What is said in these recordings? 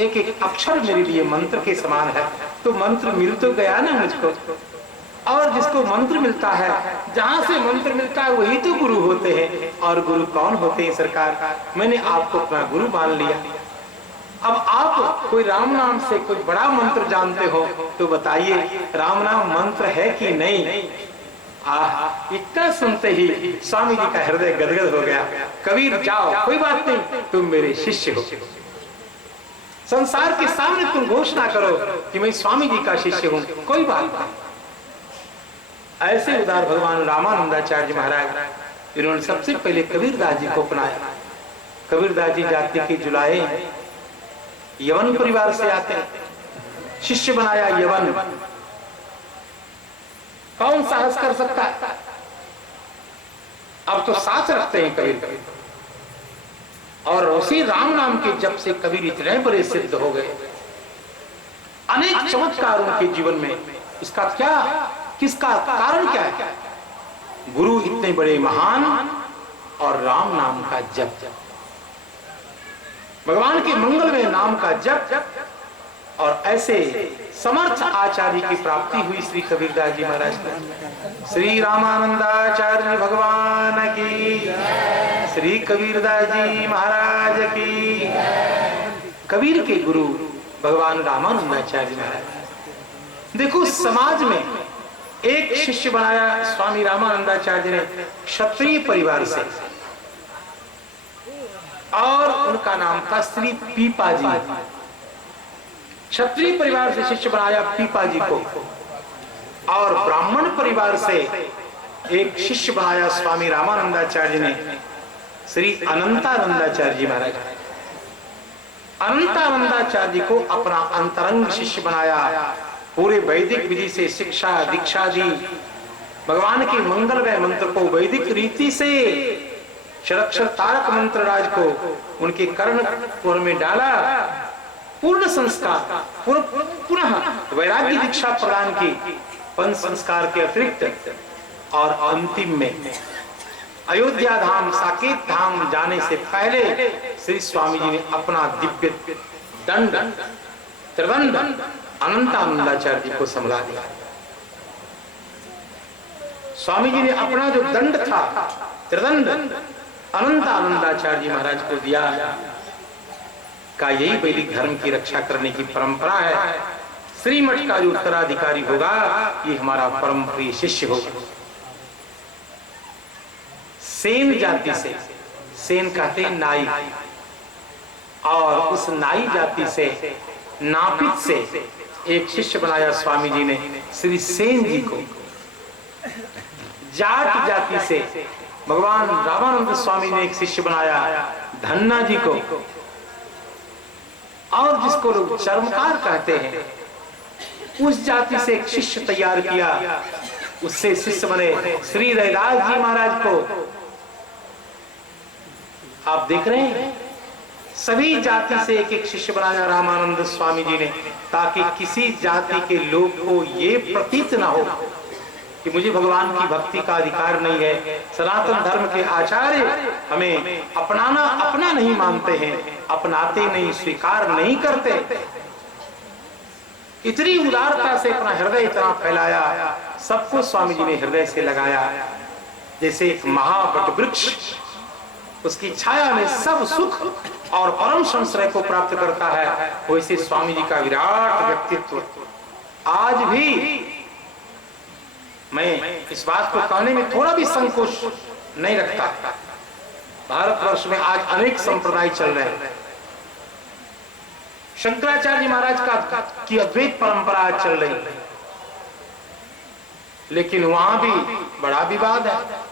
एक एक अक्षर मेरे लिए मंत्र के समान है। तो मंत्र मिल तो गया ना मुझको, और जिसको मंत्र मिलता है, जहां से मंत्र मिलता है वही तो गुरु होते हैं। और गुरु कौन होते हैं सरकार? मैंने आपको अपना गुरु मान लिया। अब आप कोई राम नाम से कोई बड़ा मंत्र जानते हो तो बताइए, राम नाम मंत्र है कि नहीं? इतना सुनते ही स्वामी जी का हृदय गदगद हो गया। कबीर जाओ, कोई बात नहीं, तुम मेरे शिष्य हो। संसार के सामने तुम घोषणा करो कि मैं स्वामी जी का शिष्य हूं, कोई बात नहीं। ऐसे उदार भगवान रामानंदाचार्य जी महाराज, इन्होंने सबसे पहले कबीरदास जी को अपनाया। कबीरदास जी जाति के जुलाए, यवन परिवार से आते, शिष्य बनाया यवन। कौन साहस कर सकता है? अब तो साथ रखते हैं कबीर। और उसी राम नाम के जब से कबीर इतने बड़े सिद्ध हो गए, अनेक चमत्कार उनके जीवन में। इसका क्या, किसका कारण क्या है? गुरु इतने बड़े महान और राम नाम का जप, भगवान के मंगल में नाम का जप, और ऐसे समर्थ आचार्य की प्राप्ति हुई श्री कबीरदास जी महाराज को। श्री रामानंदाचार्य भगवान की, श्री कबीरदास जी महाराज की। कबीर के गुरु भगवान रामानंदाचार्य महाराज। देखो, समाज में एक शिष्य बनाया स्वामी रामानंदाचार्य ने क्षत्रिय परिवार से, और उनका नाम था श्री पीपा जी। क्षत्रिय परिवार से शिष्य बनाया पीपा जी को, और ब्राह्मण परिवार से एक शिष्य बनाया स्वामी रामानंदाचार्य ने श्री अनंतानंदाचार्य जी महाराज। अनंतानंदाचार्य जी को अपना अंतरंग शिष्य बनाया, पूरे वैदिक विधि से शिक्षा दीक्षा दी, भगवान के मंगलमय मंत्र को वैदिक रीति से षडक्षर तारक मंत्र राज को उनके कर्ण में डाला, पूर्ण संस्कार, पुनः वैराग्य दीक्षा प्रदान की पंच संस्कार के अतिरिक्त। और अंतिम में अयोध्या धाम, साकेत धाम जाने से पहले श्री स्वामी जी ने अपना दिव्य दंड त्रिदंड अनंतानंदाचार्य जी को संभला दिया। स्वामी जी ने अपना जो दंड था त्रिदंड अनंतानंदाचार्य जी महाराज को दिया। का यही वैदिक धर्म की रक्षा करने की परंपरा है। श्रीमठ का जो उत्तराधिकारी होगा ये हमारा परम प्रिय शिष्य होगा। सेन जाति से, सेन कहते हैं नाई, और उस नाई जाति से नापित से एक शिष्य बनाया स्वामी जी ने श्री सेन जी को। जाट जाति से भगवान रामानंद स्वामी ने एक शिष्य बनाया धन्ना जी को, और जिसको लोग चर्मकार कहते हैं उस जाति से एक शिष्य तैयार किया, उससे शिष्य बने श्री रैदास जी महाराज को। आप देख रहे हैं, सभी जाति से एक एक शिष्य बनाया रामानंद स्वामी जी ने, ताकि किसी जाति के लोग को ये प्रतीत ना हो कि मुझे भगवान की भक्ति का अधिकार नहीं है। सनातन धर्म के आचार्य हमें अपनाना अपना नहीं मानते हैं, अपनाते नहीं, स्वीकार नहीं करते। इतनी उदारता से अपना हृदय इतना फैलाया, सबको स्वामी जी ने हृदय से लगाया। जैसे एक महावट वृक्ष उसकी छाया में सब सुख और परम संश्रय को प्राप्त करता है, वैसे स्वामी जी का विराट व्यक्तित्व। आज भी मैं इस बात को कहने में थोड़ा भी संकोच नहीं रखता। भारतवर्ष में आज अनेक संप्रदाय चल रहे हैं। शंकराचार्य महाराज का की अद्वैत परंपरा चल रही है, लेकिन वहां भी बड़ा विवाद है।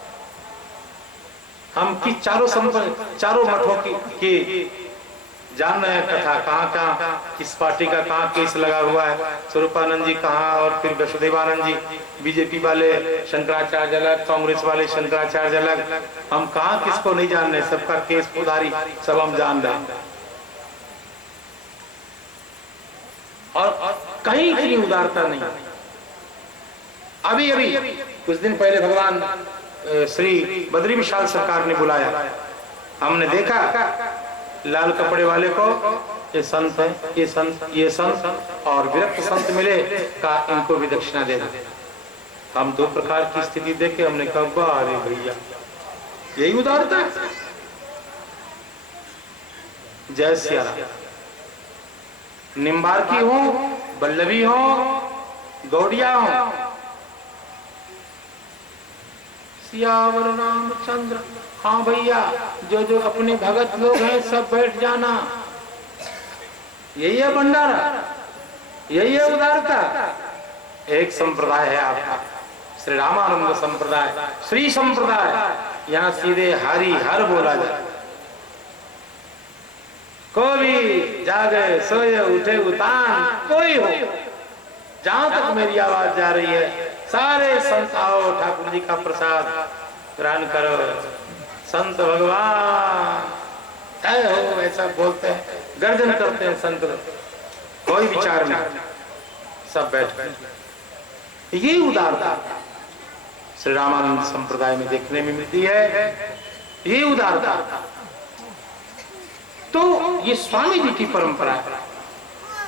हम की चारों मठों की जान रहे हैं कथा, कहाँ किस पार्टी का कहाँ केस लगा हुआ है। स्वरूपानंद जी कहाँ, और फिर वसुदेवानंद जी, बीजेपी वाले शंकराचार्य अलग, कांग्रेस वाले शंकराचार्य अलग। हम कहाँ किसको नहीं जान रहे, सबका केस उधारी सब हम जान रहे हैं। और कहीं इतनी उदारता नहीं। अभी अभी कुछ दिन पहले भगवान श्री बद्री विशाल सरकार ने बुलाया, हमने देखा लाल कपड़े वाले को ये संत है, ये संत और विरक्त संत मिले, का इनको भी दक्षिणा दे दो। हम दो प्रकार की स्थिति देखे, हमने कहा अरे भैया यही उदारता है। जय सिया राम। निम्बार्की हो, बल्लभी हो, गौड़िया हो, सियावर रामचंद्र। हाँ भैया, जो जो अपने भगत लोग हैं सब बैठ जाना। यही है भंडारा, यही है उदारता। एक संप्रदाय है आपका श्री रामानंद संप्रदाय, श्री संप्रदाय। यहाँ सीधे हरि हर बोला जाए। कोई जागे सोए उठे उतान कोई हो, जहां तक मेरी आवाज जा रही है सारे संत आओ, ठाकुर जी का प्रसाद ग्रहण करो। संत भगवान जय हो ऐसा बोलते हैं, गर्जन करते हैं संत लोग, कोई विचार नहीं, सब बैठ गए। ये उदारता श्री रामानंद संप्रदाय में देखने में मिलती है, ये उदारता। तो ये स्वामी जी की परंपरा है।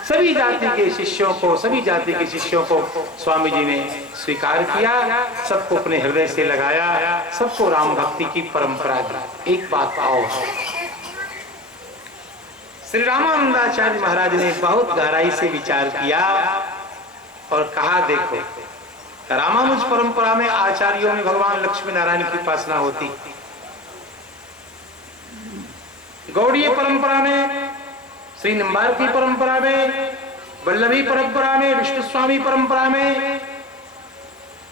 सभी जाति के शिष्यों को, सभी जाति के शिष्यों को स्वामी जी ने स्वीकार किया, सबको अपने हृदय से लगाया, सबको राम भक्ति की परंपरा दी। एक बात आओ, श्री रामानंदाचार्य महाराज ने बहुत गहराई से विचार किया और कहा देखो, रामानुज परंपरा में आचार्यों में भगवान लक्ष्मी नारायण की उपासना होती, गौड़ीय परंपरा में, श्री निम्बार की परंपरा में, वल्लभी परंपरा में, विष्णु स्वामी परंपरा में,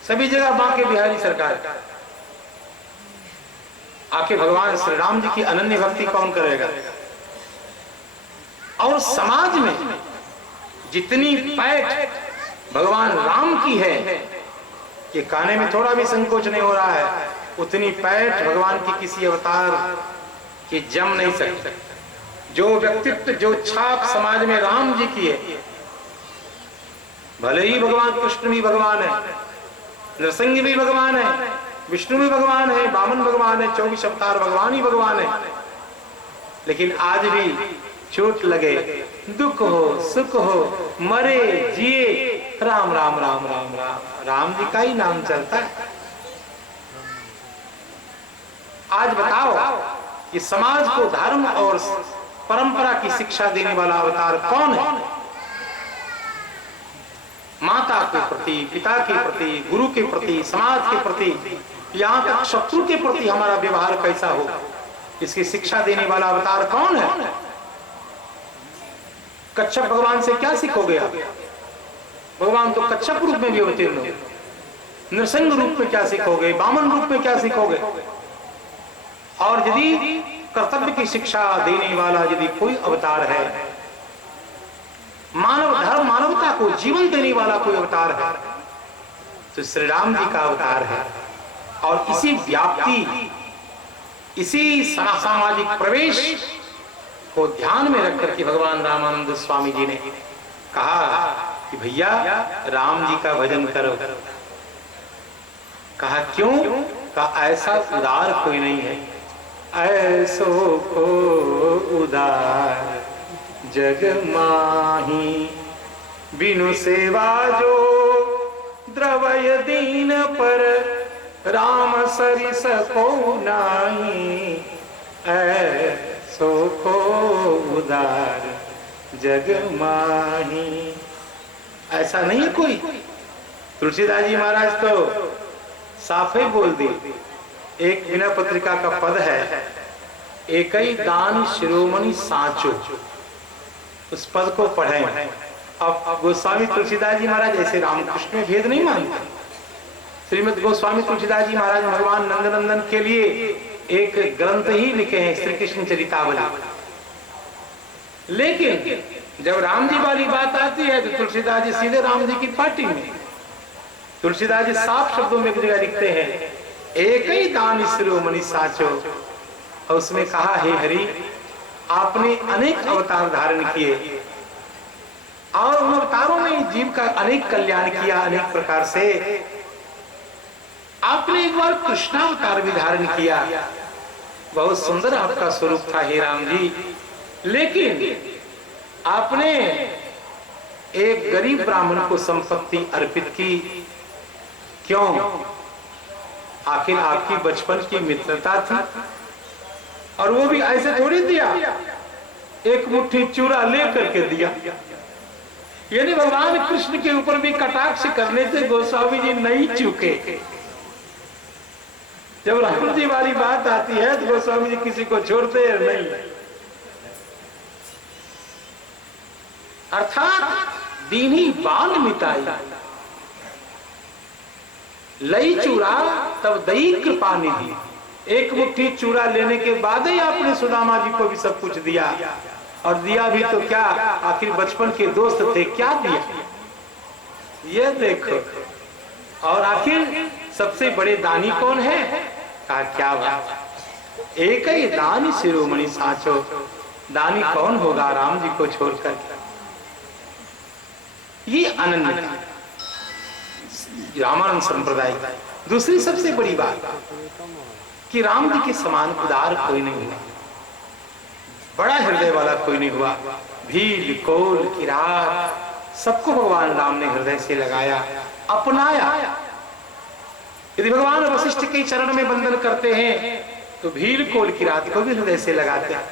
सभी जगह बांके बिहारी सरकार। आके भगवान श्री राम जी की अनन्य भक्ति कौन करेगा? और समाज में जितनी पैठ भगवान राम की है, ये कहने में थोड़ा भी संकोच नहीं हो रहा है, उतनी पैठ भगवान की किसी अवतार की जम नहीं सकते। जो व्यक्तित्व, जो छाप समाज में राम जी की है, भले ही भगवान कृष्ण भी भगवान है, नरसिंह भी भगवान है, विष्णु भी भगवान है, वामन भगवान है, 24 अवतार भगवान ही भगवान है, लेकिन आज भी चोट लगे, दुख हो, सुख हो, मरे जिए, राम राम राम राम राम राम जी का ही नाम चलता है। आज बताओ कि समाज को धर्म और परंपरा की शिक्षा देने वाला अवतार कौन है? माता के प्रति, पिता के प्रति, गुरु के प्रति, समाज के प्रति, यहाँ तक शत्रु के प्रति हमारा व्यवहार कैसा हो, इसकी शिक्षा देने वाला अवतार कौन है? कच्छप भगवान से क्या सीखोगे आप? भगवान तो कच्छप रूप में भी अवतीर्ण हो। नृसिंह रूप में क्या सीखोगे? वामन रूप में क्या सीखोगे? और यदि कर्तव्य की शिक्षा देने वाला यदि कोई अवतार है, मानव धर्म, मानवता को जीवन देने वाला कोई अवतार है, तो श्री राम जी का अवतार है। और इसी व्याप्ति, इसी सामाजिक प्रवेश को ध्यान में रखकर के भगवान रामानंद स्वामी जी ने कहा कि भैया राम जी का भजन करो। कहा क्यों? कहा ऐसा उदार कोई नहीं है, ऐसो को उदार जग माही, बिनु सेवा जो द्रवय दीन पर, राम सरिस को नाही, ऐसो को उदार जग माही। ऐसा नहीं है कोई। तुलसीदास जी महाराज तो साफ ही बोल दिए, एक बिना पत्रिका का पद है, एक ही दान शिरोमणि सांचो, उस पद को पढ़े। अब गोस्वामी तुलसीदास जी महाराज ऐसे रामकृष्ण में भेद नहीं मानते। श्रीमद गोस्वामी तुलसीदास जी महाराज भगवान नंदनंदन के लिए एक ग्रंथ ही लिखे हैं, श्री कृष्ण चरितावली। लेकिन जब राम जी वाली बात आती है तो तुलसीदास जी सीधे राम जी की पार्टी में। तुलसीदास जी साफ शब्दों में एक जगह लिखते हैं, एक ही दान शिरोमणि साचो, और उसमें कहा हे हरि, आपने अनेक अवतार धारण किए और उन अवतारों में जीव का अनेक कल्याण किया, अनेक प्रकार से। आपने एक बार कृष्णावतार भी धारण किया, बहुत सुंदर आपका स्वरूप था हे राम जी, लेकिन आपने एक गरीब ब्राह्मण को संपत्ति अर्पित की, क्यों? आखिर आपकी बचपन की मित्रता थी, और वो भी ऐसे थोड़ी दिया, एक मुट्ठी चूरा ले करके दिया। यानी भगवान कृष्ण के ऊपर भी कटाक्ष करने से गोस्वामी जी नहीं चूके। जब राम जी वाली बात आती है तो गोस्वामी जी किसी को छोड़ते हैं नहीं। अर्थात दीनी बाल मिताई, लई चूरा तब दई कृपा निधि। एक मुट्ठी चूरा लेने के बाद ही आपने सुदामा जी को भी सब कुछ दिया, और दिया भी तो क्या, आखिर बचपन के दोस्त थे, क्या दिया ये देखो। और आखिर सबसे बड़े दानी कौन है? कहा क्या बात, एक ही दानी शिरोमणि साचो। दानी कौन होगा राम जी को छोड़कर? ये अनन्य रामानंद संप्रदाय। दूसरी सबसे बड़ी बात कि राम जी के समान उदार कोई नहीं हुआ, बड़ा हृदय वाला कोई नहीं हुआ। भील, कोल, किरात सबको भगवान राम ने हृदय से लगाया, अपनाया। यदि भगवान वशिष्ठ के चरण में बंधन करते हैं तो भील, कोल, किरात को भी हृदय से लगाते हैं।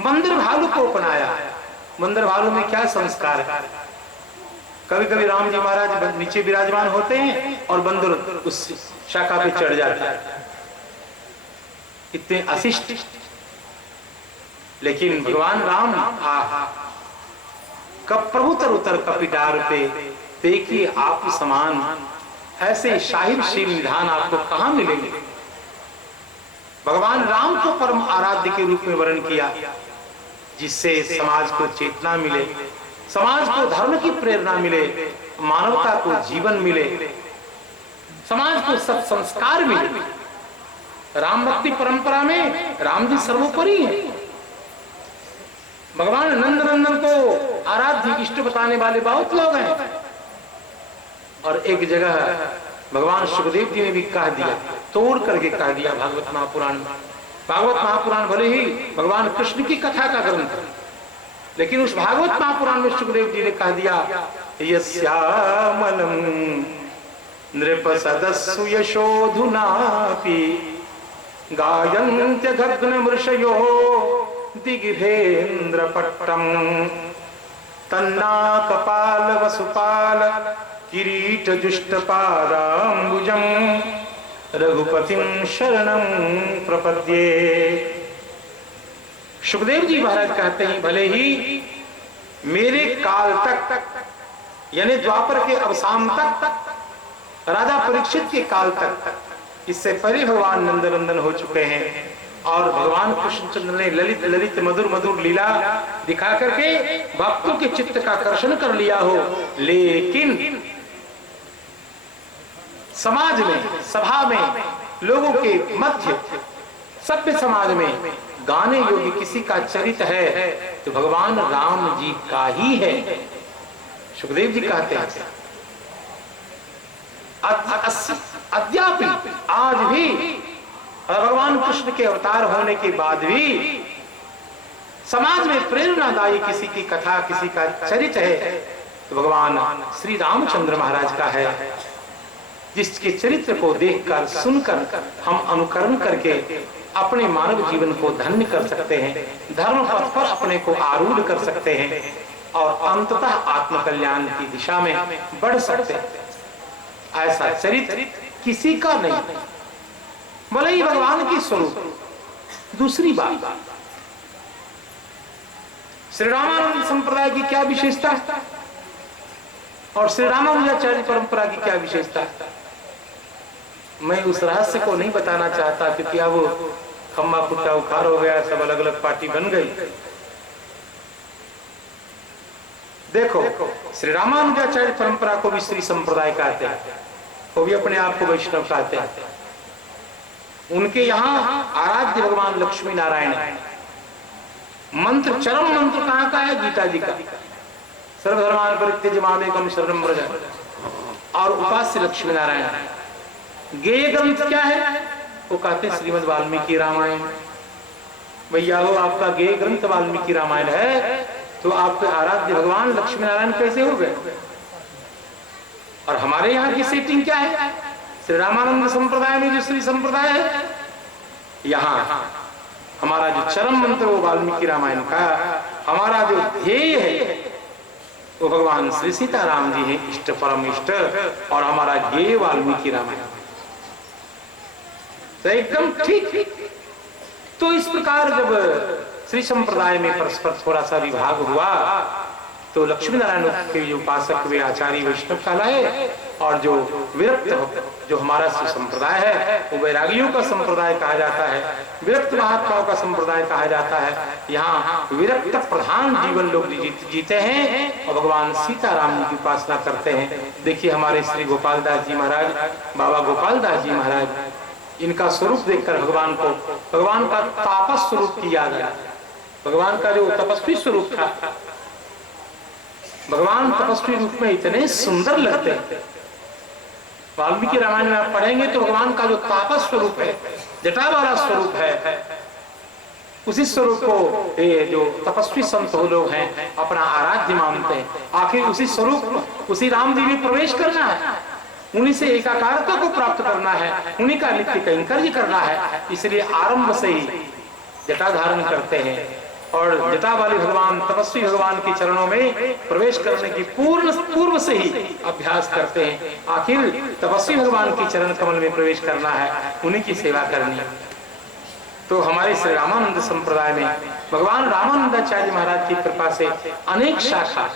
मंदिर भालू को अपनाया। मंदिर भालू में क्या संस्कार है? कभी कभी राम जी महाराज नीचे विराजमान होते हैं और बंदर उस शाखा पे चढ़ जाता है, इतने अशिष्ट। लेकिन भगवान राम कब प्रभु तर उतर कपिटार पे, देखिए आप समान ऐसे साहिबशील निधान आपको कहां मिलेंगे। भगवान राम को परम आराध्य के रूप में वर्ण किया, जिससे समाज को चेतना मिले, समाज को धर्म की प्रेरणा मिले, मानवता को जीवन मिले, समाज को सत संस्कार मिले। राम भक्ति परंपरा में राम जी सर्वोपरि है। भगवान नंद नंदन को आराध्य इष्ट बताने वाले बहुत लोग हैं। और एक जगह भगवान सुखदेव जी ने भी कह दिया, तोड़ करके कह दिया भागवत महापुराण। भागवत महापुराण भले ही भगवान कृष्ण की कथा का ग्रंथ, लेकिन उस भागवत महापुराण में सुखदेव जी ने कह दिया, यस्यामलम नृप सदस्सु यशोधुनापि गायन्त्य गगन मृषयो दिगिधेन्द्र पट्टम तन्ना कपाल वसुपाल किरीट जुष्ट पादाम्बुजम रघुपतिम शरणं प्रपद्ये। सुखदेव जी महाराज कहते हैं, भले ही मेरे काल तक, यानी द्वापर के अवसान तक, राजा परीक्षित के काल तक, इससे पहले भगवान नंदनंदन हो चुके हैं, और भगवान कृष्णचंद्र ने ललित ललित मधुर मधुर लीला दिखा करके भक्तों के चित्त का आकर्षण कर लिया हो। लेकिन समाज में, सभा में, लोगों के मध्य, सभ्य समाज में गाने योग्य किसी का चरित्र है तो भगवान राम जी का ही है। सुखदेव जी कहते हैं, अद्यापि आज भी भगवान कृष्ण के अवतार होने के बाद भी समाज में प्रेरणादायी किसी की कथा, किसी का चरित्र है तो भगवान श्री रामचंद्र महाराज का है, जिसके चरित्र को देखकर, सुनकर हम अनुकरण करके अपने मानव जीवन को धन्य कर सकते हैं, धर्म पथ पर अपने को आरूढ़ कर सकते हैं और अंततः आत्मकल्याण की दिशा में बढ़ सकते हैं। ऐसा चरित्र किसी का नहीं, भले ही भगवान की स्वरूप। दूसरी बात, श्री रामानंद संप्रदाय की क्या विशेषता है और श्री रामानुजाचार्य परंपरा की क्या विशेषता है, मैं उस रहस्य को नहीं बताना चाहता, क्योंकि अब खम्मा पुट्टा उखाड़ हो गया, सब अलग अलग पार्टी बन गई। देखो, श्री रामानुजाचार्य परंपरा को भी श्री संप्रदाय कहते हैं, वो भी अपने आप को वैष्णव कहते हैं। उनके यहाँ आराध्य भगवान लक्ष्मी नारायण है। मंत्र, चरम मंत्र कहाँ का है? गीता जी का, सर्वधर्मान् परित्यज्य मामेकं शरणं व्रज, और उपास्य लक्ष्मी नारायण। गेय ग्रंथ क्या है? वो कहते हैं श्रीमद् वाल्मीकि रामायण। भैया हो आपका गेय ग्रंथ वाल्मीकि रामायण है, तो आपके आराध्य भगवान लक्ष्मी नारायण कैसे हो गए? और हमारे यहाँ की सेटिंग क्या है? श्री रामानंद संप्रदाय में जो श्री संप्रदाय है, यहाँ हमारा जो चरम मंत्र वो वाल्मीकि रामायण का, हमारा जो ध्येय है वो भगवान श्री सीताराम जी है, इष्ट परम इष्ट, और हमारा ध्येय वाल्मीकि रामायण। तो एकदम ठीक। तो इस प्रकार जब श्री संप्रदाय में परस्पर थोड़ा सा विभाग हुआ, तो लक्ष्मी नारायण के जो उपासक वे आचार्य वैष्णव कहलाए, और जो विरक्त जो हमारा संप्रदाय है वो वैरागियों का संप्रदाय कहा जाता है, विरक्त महात्माओं का संप्रदाय कहा जाता है। यहाँ विरक्त प्रधान जीवन लोग जीते हैं और भगवान सीताराम जी की उपासना करते हैं। देखिए हमारे श्री गोपाल दास जी महाराज, बाबा गोपाल दास जी महाराज, इनका स्वरूप देखकर भगवान का तापस स्वरूप की याद आया। भगवान का जो तपस्वी स्वरूप था, भगवान तपस्वी रूप में इतने सुंदर लगते हैं। वाल्मीकि रामायण में आप पढ़ेंगे तो भगवान का जो तापस स्वरूप है, जटा वाला स्वरूप है, उसी स्वरूप को ये जो तपस्वी संत लोग हैं अपना आराध्य मानते हैं। आखिर उसी स्वरूप, उसी राम जी में प्रवेश करना है, उन्हीं से एकाकारता को प्राप्त करना है, उन्हीं का नित्य कैंकर्य करना है। इसलिए आरंभ से ही जटा धारण करते हैं और जटा वाले भगवान, तपस्वी भगवान के चरणों में प्रवेश करने की पूर्व से ही अभ्यास करते हैं। आखिर तपस्वी भगवान के चरण कमल में प्रवेश करना है, उन्हीं की सेवा करनी है। तो हमारे श्री रामानंद संप्रदाय में भगवान रामानंदाचार्य महाराज की कृपा से अनेक शाखा,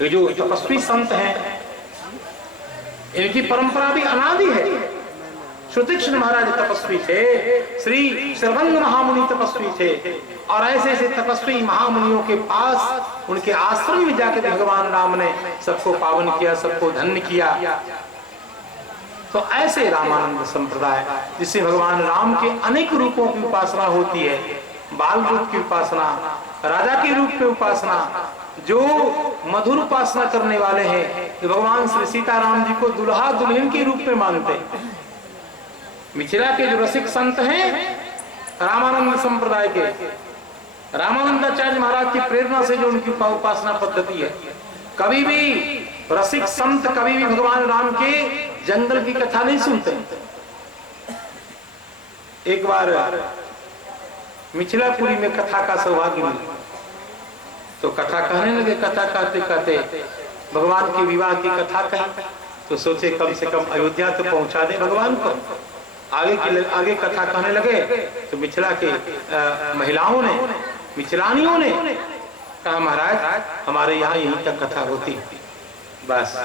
ये जो तपस्वी संत हैं इनकी परंपरा भी अनादि है। श्रुतीक्ष्ण महाराज तपस्वी थे, श्री सर्वंग महामुनि तपस्वी थे, और ऐसे ऐसे तपस्वी महामुनियों के पास, उनके आश्रम में जाकर भगवान राम ने सबको पावन किया, सबको धन्य किया। तो ऐसे रामानंद संप्रदाय जिससे भगवान राम के अनेक रूपों की उपासना होती है, बाल रूप की उपासना, राजा के रूप में उपासना, जो मधुर उपासना करने वाले हैं, तो भगवान श्री सीताराम जी को दुल्हा दुल्हन के रूप में मानते हैं। मिथिला के जो रसिक संत हैं रामानंद संप्रदाय के, रामानंदाचार्य महाराज की प्रेरणा से जो उनकी उपासना पद्धति है, कभी भी रसिक संत कभी भी भगवान राम के जंगल की कथा नहीं सुनते। एक बार मिथिलापुरी में कथा का सौभाग्य मिला, तो कथा कहने लगे, कथा कहते कहते भगवान के विवाह की कथा कही, तो सोचे कम से कम अयोध्या तो पहुंचा दे भगवान को। आगे कथा कहने लगे तो मिथिला के महिलाओं ने, मिथिलानियों ने कहा महाराज हमारे यहाँ यहीं तक कथा होती, बस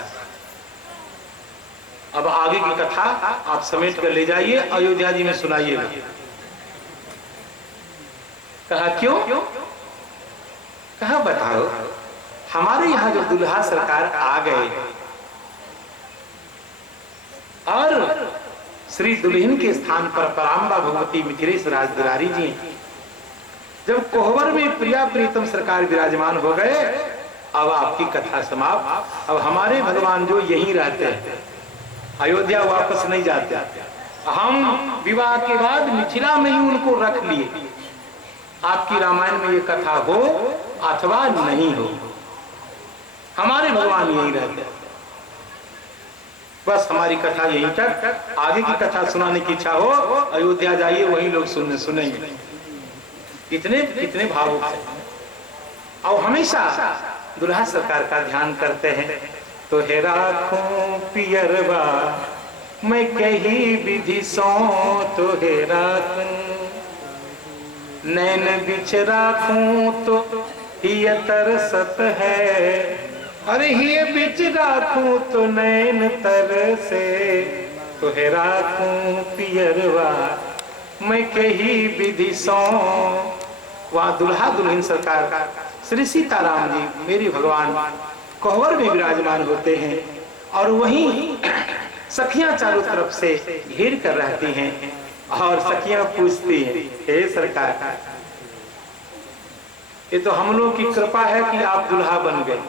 अब आगे की कथा आप समेट कर ले जाइए, अयोध्या जी में सुनाइएगा। कहा क्यों? कहा बताओ, हमारे यहाँ जो दुल्हा सरकार आ गए और श्री दुल्हन के स्थान पर पराम्बा भगवती मिथिलेश राज दुलारी जी, जब कोहबर में प्रिया प्रीतम सरकार विराजमान हो गए, अब आपकी कथा समाप्त। अब हमारे भगवान जो यहीं रहते हैं, अयोध्या वापस नहीं जाते, हम विवाह के बाद मिथिला में ही उनको रख लिए। आपकी रामायण में ये कथा हो अथवा नहीं हो, हमारे भगवान यहीं रहते हैं, बस हमारी कथा यहीं तक। आगे की कथा सुनाने की इच्छा हो अयोध्या जाइए, वही लोग सुनेंगे। कितने भावुक है, और हमेशा दुल्हा सरकार का ध्यान करते हैं। तो हे राखूं पियरवा मैं कही विधि सो, तो हे राखूं नैन बिच राखूं तो हिय तरसत है, अरे हिय बिच राखूं तो नैन तरसे, तो हे राखूं पियरवा मैं कही विधि सो। वहां दुल्हा दुल्हन सरकार श्री सीताराम जी मेरी भगवान कोहबर में विराजमान होते हैं, और वहीं सखियां चारों तरफ से घेर कर रहती हैं, और सखियां पूछती हैं हे सरकार, ये तो हम लोग की कृपा है कि आप दुल्हा बन गए,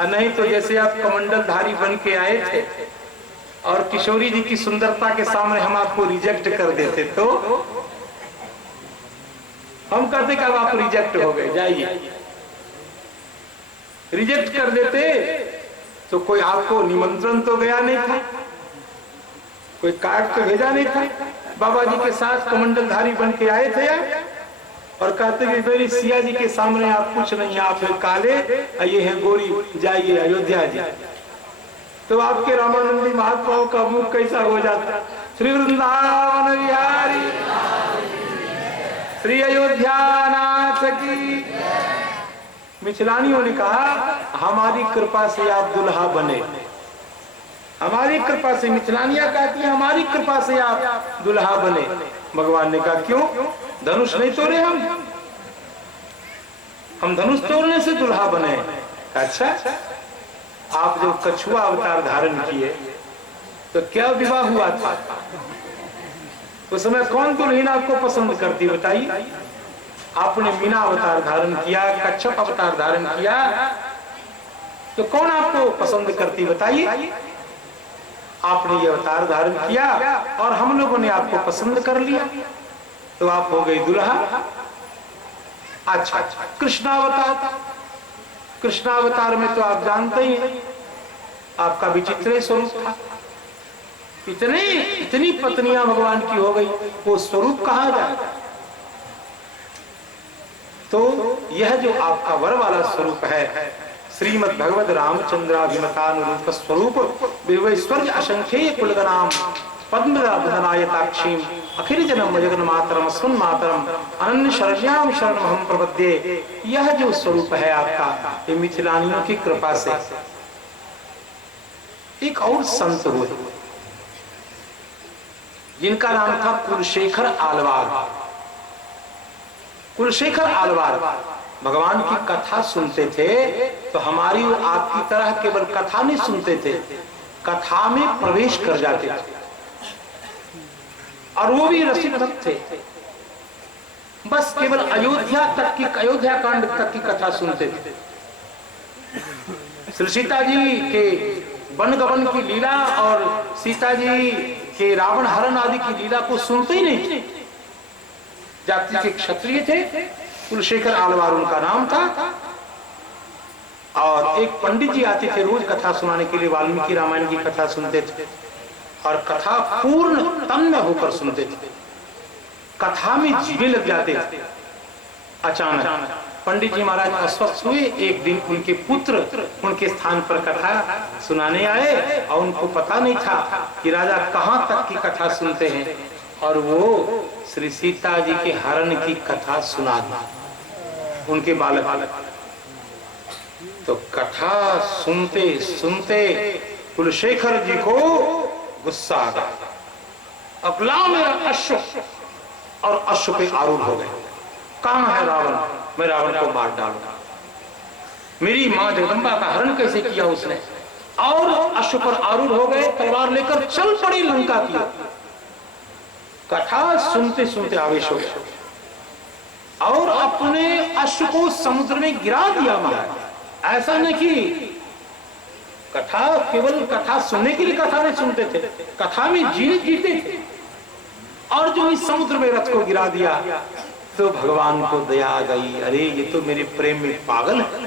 और नहीं तो जैसे आप कमंडलधारी बन के आए थे और किशोरी जी की सुंदरता के सामने हम आपको रिजेक्ट कर देते, तो हम कहते कि अब आप रिजेक्ट हो गए, जाइए। रिजेक्ट कर देते तो कोई आपको निमंत्रण तो गया नहीं था, कोई कार्ड तो भेजा नहीं था। बाबा जी के साथ कमंडलधारी बन के आए थे आप और कहते कि मेरी सिया जी के सामने आप कुछ नहीं, आप हैं काले, ये हैं गोरी, जाइए अयोध्या जी। तो आपके रामानंदी महात्माओं का मुख कैसा हो जाता, श्री वृंदावन बिहारी, श्री अयोध्या नाथ की। मिथिलानियों ने कहा हमारी कृपा से आप दुल्हा बने, हमारी कृपा से, मिथिलानिया कहती है हमारी कृपा से आप दुल्हा बने। भगवान ने कहा क्यों, धनुष नहीं तोड़े हम धनुष तोड़ने से दुल्हा बने। अच्छा, आप जब कछुआ अवतार धारण किए तो क्या विवाह हुआ था, उस समय कौन दुल्हन आपको पसंद करती बताइए। आपने मीना अवतार धारण किया, कच्छप अवतार धारण किया, तो कौन आपको पसंद करती बताइए। आपने ये अवतार धारण किया और हम लोगों ने आपको पसंद कर लिया, तो आप हो गई दुल्हा। अच्छा, कृष्णावतार, कृष्णावतार में तो आप जानते ही हैं आपका विचित्र स्वरूप था। इतनी पत्नियां भगवान की हो गई, वो स्वरूप कहा जाए। तो यह जो आपका वर वाला स्वरूप है, श्रीमद् भगवद रामचंद्राभिमतानुरूप स्वरूप, विश्वर्य असंख्येय कुलगणाम पद्मनायताक्षीम अखिल जन्म जगन मातरम अस्मन मातरम अनन्य शरण्याम शरणमहं प्रपद्ये। यह जो स्वरूप है आपका, ये मिथिलानियों की कृपा से। एक और संत हुए जिनका नाम था कुलशेखर आलवार। कुलशेखर आलवार भगवान की कथा सुनते थे तो हमारी और आपकी तरह केवल कथा नहीं सुनते थे, कथा में प्रवेश कर जाते थे, और वो भी रसिक भक्त थे। बस केवल अयोध्या तक की, अयोध्या कांड तक की कथा सुनते थे। श्री सीता जी के वन गमन की लीला और सीता जी के रावण हरण आदि की लीला को सुनते ही नहीं थे। जाति के क्षत्रिय थे, कुलशेखर आलवार उनका नाम था। और एक पंडित जी आते थे रोज कथा सुनाने के लिए, वाल्मीकि रामायण की कथा सुनते थे और कथा पूर्ण तन्मय होकर सुनते थे, कथा में जीने लग जाते थे। अचानक पंडित जी महाराज अस्वस्थ हुए। एक दिन उनके पुत्र उनके स्थान पर कथा सुनाने आए और उनको पता नहीं था कि राजा कहां तक की कथा सुनते हैं, और वो श्री सीता जी के हरण की कथा सुना दी उनके बालक। तो कथा सुनते सुनते कुलशेखर जी को गुस्सा आ गया। अब लाओ मेरा अश्व, और अश्व पे आरूढ़ हो गए। कहां है रावण, मैं रावण को मार डालूंगा। मेरी मां जगदंबा का हरण कैसे किया उसने। और अश्व पर आरूढ़ हो गए, तलवार लेकर चल पड़ी लंका की। कथा सुनते सुनते आवेश हो गया और अपने अश्व को समुद्र में गिरा दिया महाराज। ऐसा नहीं कि कथा केवल कथा सुनने के लिए कथा नहीं सुनते थे, कथा में जीते थे। और जो इस समुद्र में रथ को गिरा दिया तो भगवान को दया आ गई। अरे ये तो मेरे प्रेम में पागल है,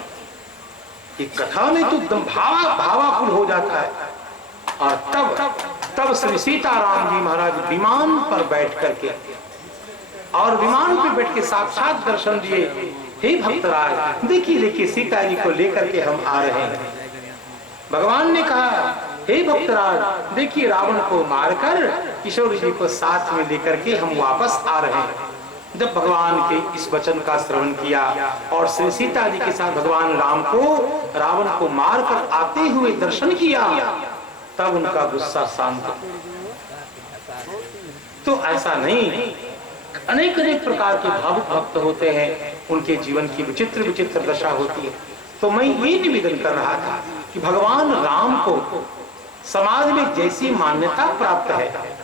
ये कथा में तो एकदम भावाकुल हो जाता है। और तब श्री सीताराम जी महाराज विमान पर बैठ करके, और विमान पे बैठ के साक्षात दर्शन दिए। हे भक्तराज, देखिए सीता जी को लेकर के हम आ रहे हैं। भगवान ने कहा, हे भक्तराज, देखिए रावण को मारकर किशोर जी को साथ में लेकर के हम वापस आ रहे हैं। जब भगवान के इस वचन का श्रवण किया और श्री सीता जी के साथ भगवान राम को रावण को मारकर आते हुए दर्शन किया, तब उनका गुस्सा शांत। तो ऐसा नहीं, अनेक अनेक प्रकार के भावुक भक्त होते हैं, उनके जीवन की विचित्र विचित्र दशा होती है। तो मैं ये निवेदन कर रहा था कि भगवान राम को समाज में जैसी मान्यता प्राप्त है,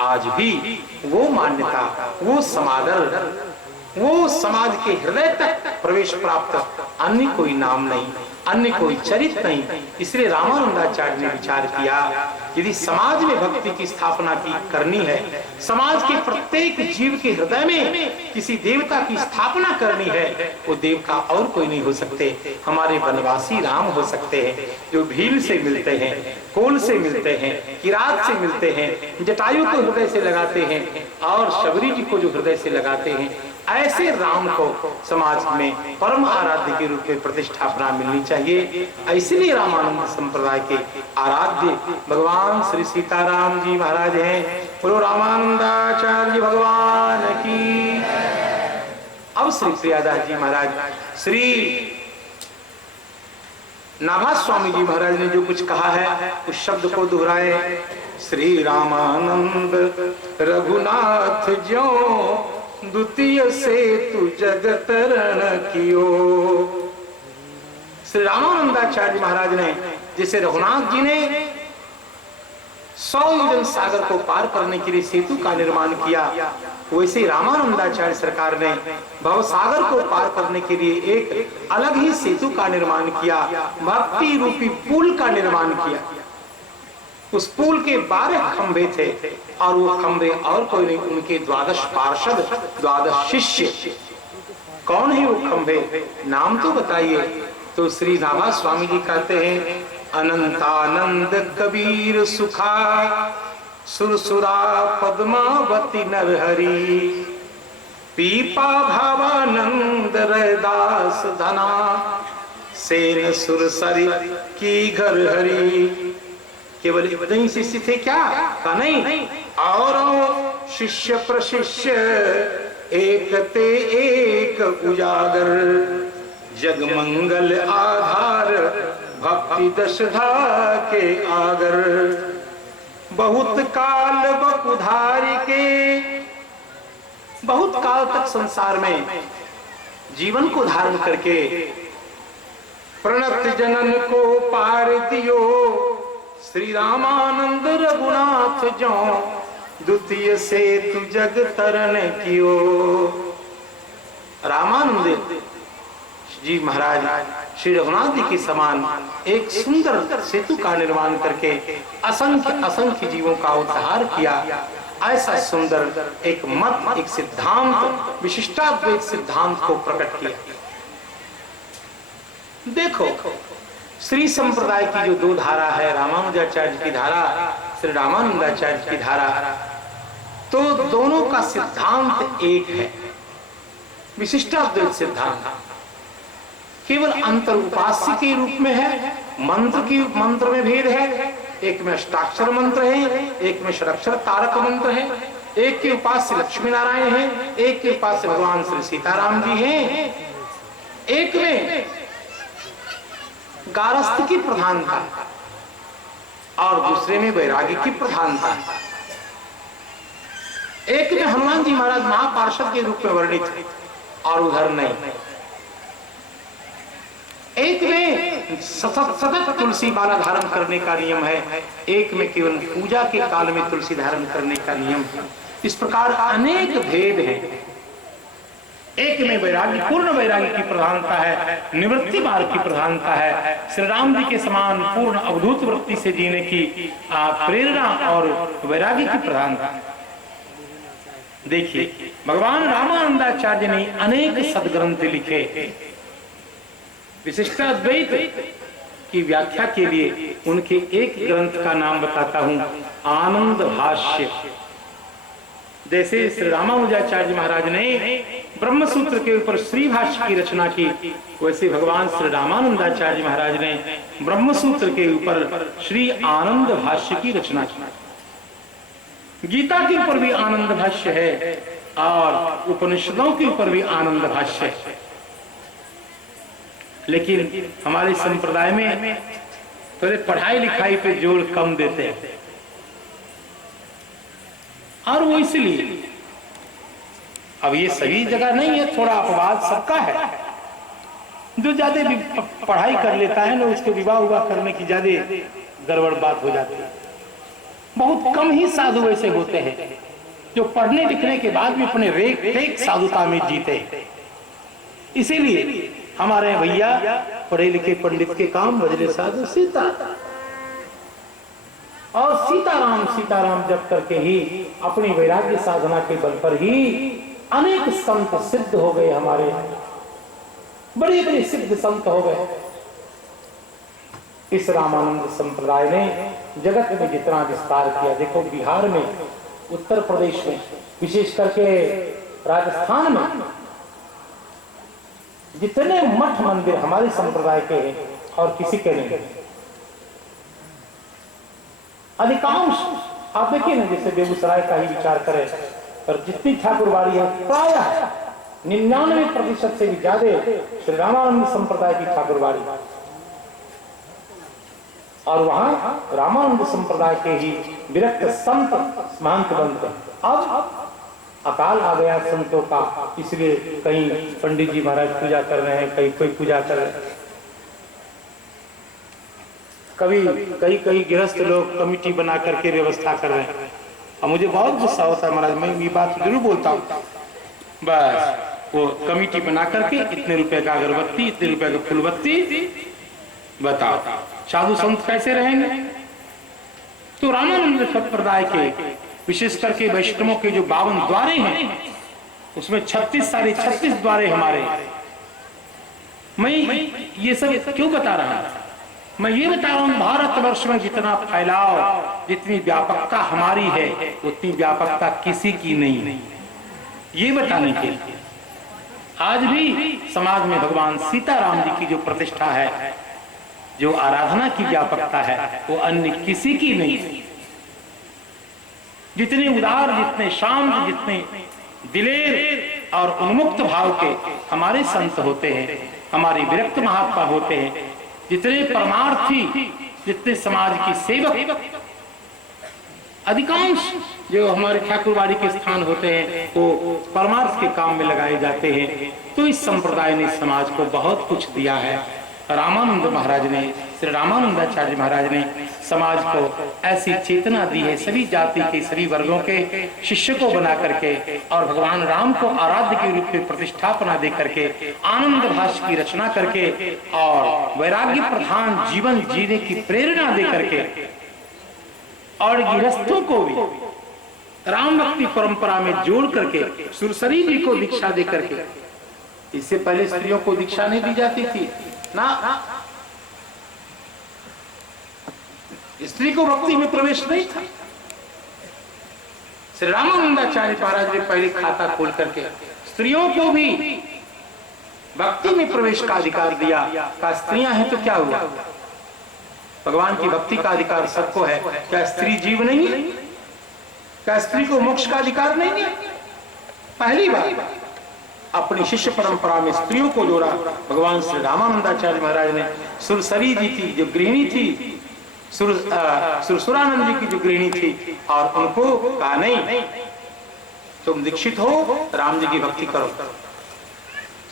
आज भी वो मान्यता, वो समादर, वो समाज के हृदय तक प्रवेश प्राप्त अन्य कोई नाम नहीं। अन्य कोई चरित नहीं। इसलिए रामानंदाचार्य ने विचार किया, यदि समाज में भक्ति की स्थापना करनी है, समाज के प्रत्येक जीव के हृदय में किसी देवता की स्थापना करनी है, वो देवता और कोई नहीं हो सकते, हमारे वनवासी राम हो सकते हैं, जो भील से मिलते हैं, कोल से मिलते हैं, किरात से मिलते हैं, जटायु को हृदय से लगाते हैं और शबरी जी को जो हृदय से लगाते हैं। ऐसे राम को समाज में परम आराध्य के रूप में प्रतिष्ठापना मिलनी चाहिए। इसलिए रामानंद संप्रदाय के आराध्य भगवान श्री सीताराम जी महाराज हैं। बोलो रामानंदाचार्य भगवान की। अब श्री प्रियादास जी महाराज, श्री नाभास स्वामी जी महाराज ने जो कुछ कहा है उस शब्द को दोहराए। श्री रामानंद रघुनाथ ज्यों द्वितीय से तू जगतरण कियो। श्री रामानंदाचार्य महाराज ने जैसे रघुनाथ जी ने 100 योजन सागर को पार करने के लिए सेतु का निर्माण किया, वैसे रामानंदाचार्य सरकार ने भव सागर को पार करने के लिए एक अलग ही सेतु का निर्माण किया, भक्ति रूपी पुल का निर्माण किया। उस पुल के 12 खंभे थे और वो खंभे और कोई नहीं, उनके 12 पार्षद, 12 शिष्य। कौन है वो खंभे, नाम तो बताइए। तो श्री नाभास स्वामी जी कहते हैं, अनंतानंद कबीर सुखा सुरसुरा पद्मावती नरहरि, पीपा भावानंद रैदास धना, सेन सुरसरी की घर हरी। केवल नहीं शिष्य थे क्या? का नहीं, और शिष्य प्रशिष्य एक ते एक उजागर, जगमंगल आधार भक्ति दशधा के आगर। बहुत काल बकुधारी के, बहुत काल तक संसार में जीवन को धारण करके प्रणत जनन को पार दियो, श्री रामानंद रघुनाथ जो द्वितीय से तू जग तरन कियो। रामानंद जी महाराज श्री रघुनाथ जी के समान एक सुंदर सेतु का निर्माण करके असंख्य असंख्य जीवों का उद्धार किया। ऐसा सुंदर एक मत, एक सिद्धांत, विशिष्टाद्वैत सिद्धांत को प्रकट किया। देखो, श्री संप्रदाय की जो 2 धारा है, रामानुजाचार्य की धारा, श्री रामानंदाचार्य की धारा, तो दोनों का सिद्धांत एक है, विशिष्टाद्वैत सिद्धांत। केवल अंतर उपास्य के रूप में है, मंत्र में भेद है। एक में अष्टाक्षर मंत्र है, एक में षडाक्षर तारक मंत्र है, एक के उपास्य लक्ष्मी नारायण है, एक के उपास्य भगवान श्री सीताराम जी हैं, एक में गारस्थ की प्रधानता और दूसरे में वैरागी की प्रधानता, एक में हनुमान जी महाराज महापार्षद के रूप में वर्णित और उधर नहीं। एक में सतत तुलसी माला धारण करने का नियम है, एक में केवल पूजा के काल में तुलसी धारण करने का नियम है। इस प्रकार अनेक भेद हैं। एक में वैराग्य, पूर्ण वैराग्य की प्रधानता है, निवृत्ति मार्ग की प्रधानता है, श्री राम जी के समान पूर्ण अवधूत वृत्ति से जीने की प्रेरणा और वैराग्य की प्रधानता। देखिए, भगवान रामानंदाचार्य ने अनेक सदग्रंथ लिखे। विशिष्टाद्वैत की व्याख्या के लिए उनके एक ग्रंथ का नाम बताता हूं, आनंद भाष्य। जैसे श्री रामानुजाचार्य महाराज ने ब्रह्म सूत्र के ऊपर श्री भाष्य की रचना की, वैसे भगवान श्री रामानंदाचार्य महाराज ने ब्रह्म सूत्र के ऊपर श्री आनंद भाष्य की रचना की। गीता के ऊपर भी आनंद भाष्य है और उपनिषदों के ऊपर भी आनंद भाष्य है। लेकिन हमारे संप्रदाय में थोड़े पढ़ाई लिखाई पे जोर कम देते हैं, और वो इसलिए, अब ये सही जगह नहीं है, थोड़ा अपवाद सबका है। जो ज्यादा पढ़ाई कर लेता है ना, उसके विवाह हुआ करने की ज्यादा गड़बड़ बात हो जाती है। बहुत कम ही साधु ऐसे होते हैं जो पढ़ने लिखने के बाद भी अपने रेख साधुता में जीते। इसीलिए हमारे भैया पढ़े लिखे पंडित के काम बजरे साधु सीता, और सीताराम जप करके ही अपनी वैराग्य साधना के बल पर ही अनेक संत सिद्ध हो गए। हमारे बड़े बड़े सिद्ध संत हो गए। इस रामानंद संप्रदाय ने जगत में जितना विस्तार किया, देखो बिहार में, उत्तर प्रदेश में, विशेष करके राजस्थान में जितने मठ मंदिर हमारे संप्रदाय के हैं और किसी के नहीं, अधिकांश आप देखिए ना, जैसे बेगूसराय का ही विचार करें, पर जितनी ठाकुरवाड़ी है प्रायः 99% से भी ज्यादा श्री रामानंद संप्रदाय की ठाकुरवाड़ी, और वहां रामानंद संप्रदाय के ही विरक्त संत महंत बनते। अब अकाल आ गया संतों का, इसलिए कहीं पंडित जी महाराज पूजा कर रहे हैं, कहीं कोई पूजा कर रहे हैं, कभी कई गृहस्थ लोग कमिटी बना करके व्यवस्था कर रहे हैं। और मुझे बहुत गुस्सा होता है महाराज, मैं ये बात जरूर बोलता हूँ, बस वो कमिटी बना करके इतने रुपए का अगरबत्ती, इतने रुपए का फूलबत्ती, बताओ साधु संत कैसे रहेंगे? तो रामानंद संप्रदाय के विशेष करके वैष्णवों के जो 52 द्वारे हैं, उसमें 36 द्वारे हमारे। मैं ये सब क्यों बता रहा हूं? मैं ये बता रहा हूं, भारतवर्ष में जितना फैलाव, जितनी व्यापकता हमारी है, उतनी व्यापकता किसी की नहीं। ये बताने के लिए आज भी समाज में भगवान सीताराम जी की जो प्रतिष्ठा है, जो आराधना की व्यापकता है, वो अन्य किसी की नहीं। जितने उदार, जितने शांत, जितने दिलेर और उन्मुक्त भाव के हमारे संत होते हैं, हमारे विरक्त महात्मा होते हैं, जितने परमार्थी, जितने समाज की सेवक, अधिकांश जो हमारे ठाकुरवाड़ी के स्थान होते हैं वो परमार्थ के काम में लगाए जाते हैं। तो इस संप्रदाय ने समाज को बहुत कुछ दिया है। रामानंद महाराज ने, श्री रामानंदाचार्य महाराज ने समाज को ऐसी चेतना दी है, सभी जाति के, सभी वर्गों के शिष्य को बना करके, और भगवान राम को आराध्य के रूप में प्रतिष्ठापना दे करके, आनंद भाष्य की रचना करके, और वैराग्य प्रधान जीवन जीने की प्रेरणा दे करके, और गृहस्थों को भी राम भक्ति परंपरा में जोड़ करके सुरसरी जी को दीक्षा दे करके, इससे पहले स्त्रियों को दीक्षा नहीं दी जाती थी ना, स्त्री को भक्ति में प्रवेश नहीं था। श्री रामानंदाचार्य महाराज ने पहले खाता खोल करके स्त्रियों को भी भक्ति में प्रवेश का अधिकार दिया। का स्त्रियां हैं तो क्या हुआ? भगवान की भक्ति का अधिकार सबको है। क्या स्त्री जीव नहीं है? क्या स्त्री को मोक्ष का अधिकार नहीं है? पहली बार अपनी शिष्य परंपरा में स्त्रियों को जोड़ा। भगवान श्री रामानंदाचार्य महाराज ने सुरसरी जी की जो गृहिणी थी, सुरसुरानंद जी की जो गृहिणी थी, और उनको कहा नहीं, तुम दीक्षित हो, राम जी की भक्ति करो।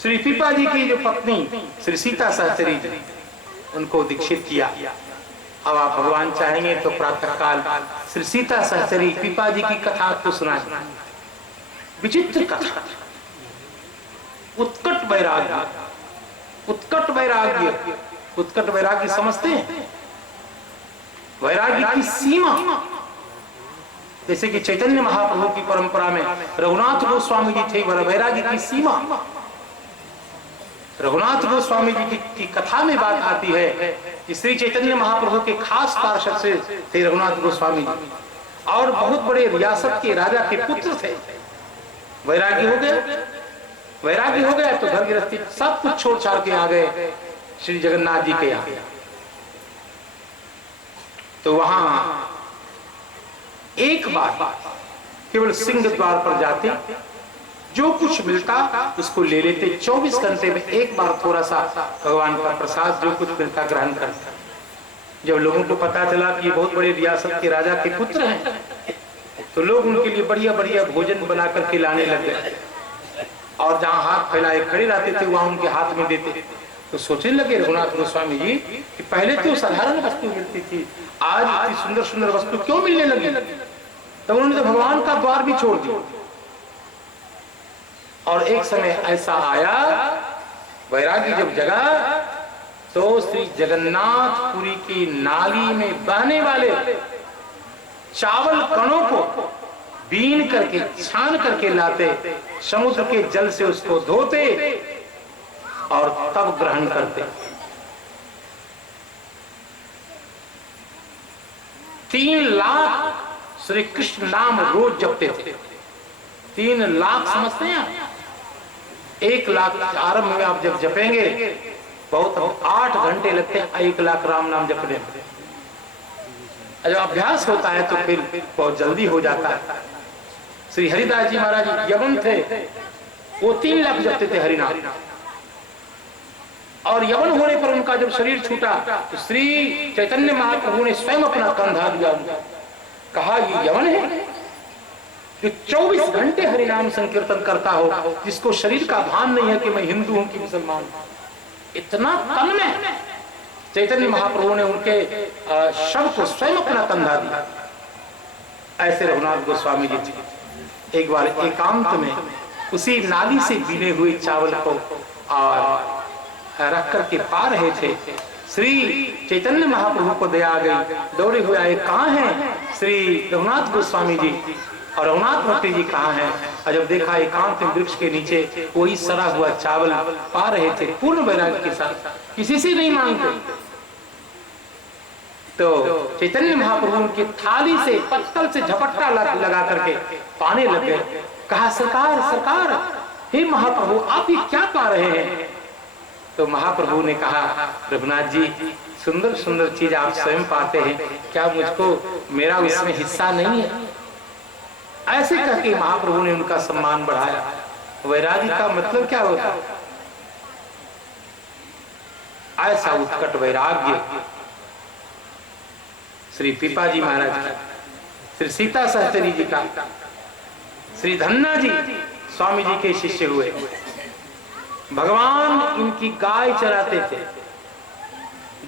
श्री पीपा जी की जो पत्नी श्री सीता सहचरी जी, उनको दीक्षित किया। अब आप भगवान चाहेंगे तो प्रातः काल श्री सीता सहचरी पीपा जी की कथा आपको सुनाए। विचित्र कथा, उत्कट वैराग्य, उत्कट वैराग्य, उत्कट वैराग्य समझते हैं? वैराग्य की सीमा, जैसे कि चैतन्य महाप्रभु की परंपरा में रघुनाथ गोस्वामी जी थे, वैराग्य की सीमा। रघुनाथ गोस्वामी जी की कथा में बात आती है कि श्री चैतन्य महाप्रभु के खास पार्षद से थे रघुनाथ गोस्वामी जी, और बहुत बड़े रियासत के राजा के पुत्र थे। वैराग्य हो गए, वैराग्य हो गया तो घर गृहस्थी सब कुछ छोड़ छाड़ के आ गए श्री जगन्नाथ जी के यहाँ। तो वहां एक बार केवल सिंह द्वार पर जाते, जो कुछ मिलता उसको ले लेते। 24 घंटे में एक बार थोड़ा सा भगवान का प्रसाद जो कुछ मिलता ग्रहण करता। जब लोगों को पता चला कि ये बहुत बड़े रियासत के राजा के पुत्र हैं, तो लोग उनके लिए बढ़िया बढ़िया भोजन बना करके लाने लग गए, और जहां हाथ फैलाए खड़े रहते थे वहां उनके हाथ में देते। तो सोचने लगे रघुनाथ गोस्वामी जी कि पहले तो साधारण वस्तु मिलती थी, आज इतनी सुंदर सुंदर वस्तु क्यों मिलने लगी? तब उन्होंने तो भगवान का द्वार भी छोड़ दिया। और एक समय ऐसा आया वैरागी जब जगा तो श्री जगन्नाथपुरी की नाली में बहने वाले चावल कणों को बीन करके छान करके लाते, समुद्र के जल से उसको धोते और तब ग्रहण करते। 3 लाख श्री कृष्ण नाम रोज जपते थे। 3 लाख समझते हैं आप? 1 लाख आरंभ में आप जब जपेंगे बहुत 8 घंटे लगते हैं 1 लाख राम नाम जपने में। जब अभ्यास होता है तो फिर बहुत जल्दी हो जाता है। श्री हरिदास जी महाराज यवन थे, वो 3 लाख जपते थे हरिनाम, और यवन होने पर उनका जब शरीर छूटा तो श्री चैतन्य महाप्रभु ने स्वयं अपना कंधा दिया उनको, कहा ये यवन है जो 24 घंटे हरिनाम संकीर्तन करता हो, जिसको शरीर का भान नहीं है कि मैं हिंदू हूं कि मुसलमान हूं। इतना तन में चैतन्य महाप्रभु ने उनके शव को स्वयं अपना कंधा दिया। ऐसे रघुनाथ गोस्वामी जी एक बार एकांत में उसी नाली से बीने हुए चावल को और रख करके पा रहे थे। श्री चैतन्य महाप्रभु को दया आ गई, दौड़े हुए आए, कहाँ हैं श्री रघुनाथ गोस्वामी जी और रघुनाथ भट्टी जी कहाँ हैं? और जब देखा एकांत वृक्ष के नीचे वही सड़ा हुआ चावल पा रहे थे पूर्ण वैराग्य के साथ, किसी से नहीं मांगते। तो चैतन्य महाप्रभु उनकी थाली से पत्तल से झपट्टा लगा करके पाने लगे। कहा सरकार सरकार, हे महाप्रभु आप ये क्या पा रहे हैं? तो महाप्रभु ने कहा रघुनाथ जी सुंदर सुंदर चीज आप स्वयं पाते हैं, क्या मुझको मेरा उसमें हिस्सा नहीं है? ऐसे करके महाप्रभु ने उनका सम्मान बढ़ाया। वैरागी का मतलब क्या होता है? ऐसा उत्कट वैराग्य श्री पीपाजी महाराज का, श्री सीता सहचरी जी का, श्री धन्ना जी स्वामी जी के शिष्य हुए। भगवान इनकी गाय चराते थे।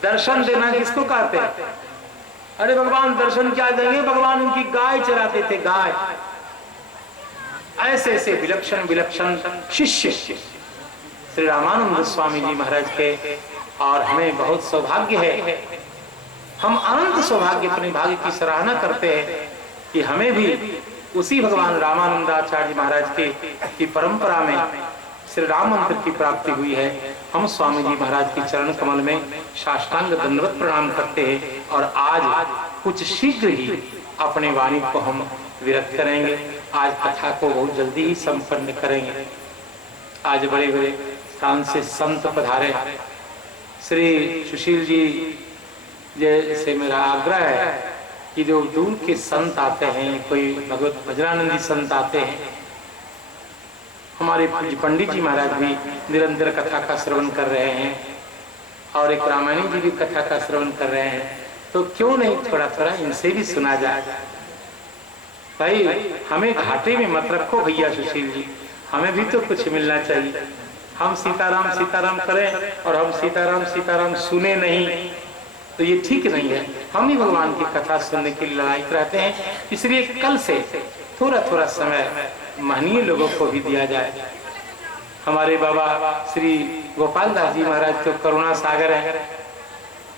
दर्शन देना किसको कहते हैं? अरे भगवान दर्शन क्या देंगे, भगवान उनकी गाय चराते थे, गाय। ऐसे ऐसे विलक्षण विलक्षण शिष्य श्री रामानंद स्वामी जी महाराज के, और हमें बहुत सौभाग्य है, हम अनंत सौभाग्य अपने भाग्य की सराहना करते हैं कि हमें भी उसी भगवान रामानंदाचार्य महाराज की परंपरा में श्री राम मंत्र की प्राप्ति हुई है। हम स्वामी जी महाराज के चरण कमल में साष्टांग दंडवत प्रणाम करते हैं और आज कुछ शीघ्र ही अपने वाणी को हम विरक्त करेंगे। आज कथा को बहुत जल्दी ही संपन्न करेंगे। आज बड़े बड़े स्थान से संत पधारे। श्री सुशील जी जैसे मेरा आग्रह है कि जो दूर के संत आते हैं, कोई भगवत भजनानंदी संत आते हैं, हमारे पंडित जी महाराज भी निरंतर कथा का श्रवण कर रहे हैं और एक रामायणी जी भी कथा का श्रवण कर रहे हैं, तो क्यों नहीं थोड़ा थोड़ा इनसे भी सुना जाए। भाई हमें घाटे में मत रखो भैया सुशील जी, हमें भी तो कुछ मिलना चाहिए। हम सीताराम सीताराम करें और हम सीताराम सीताराम सुने नहीं, तो ये ठीक नहीं है। हम ही भगवान की कथा सुनने के लिए ललायित रहते हैं, इसलिए कल से थोड़ा थोड़ा समय महनीय लोगों को भी दिया जाए। हमारे बाबा श्री गोपाल दास जी महाराज तो करुणा सागर है,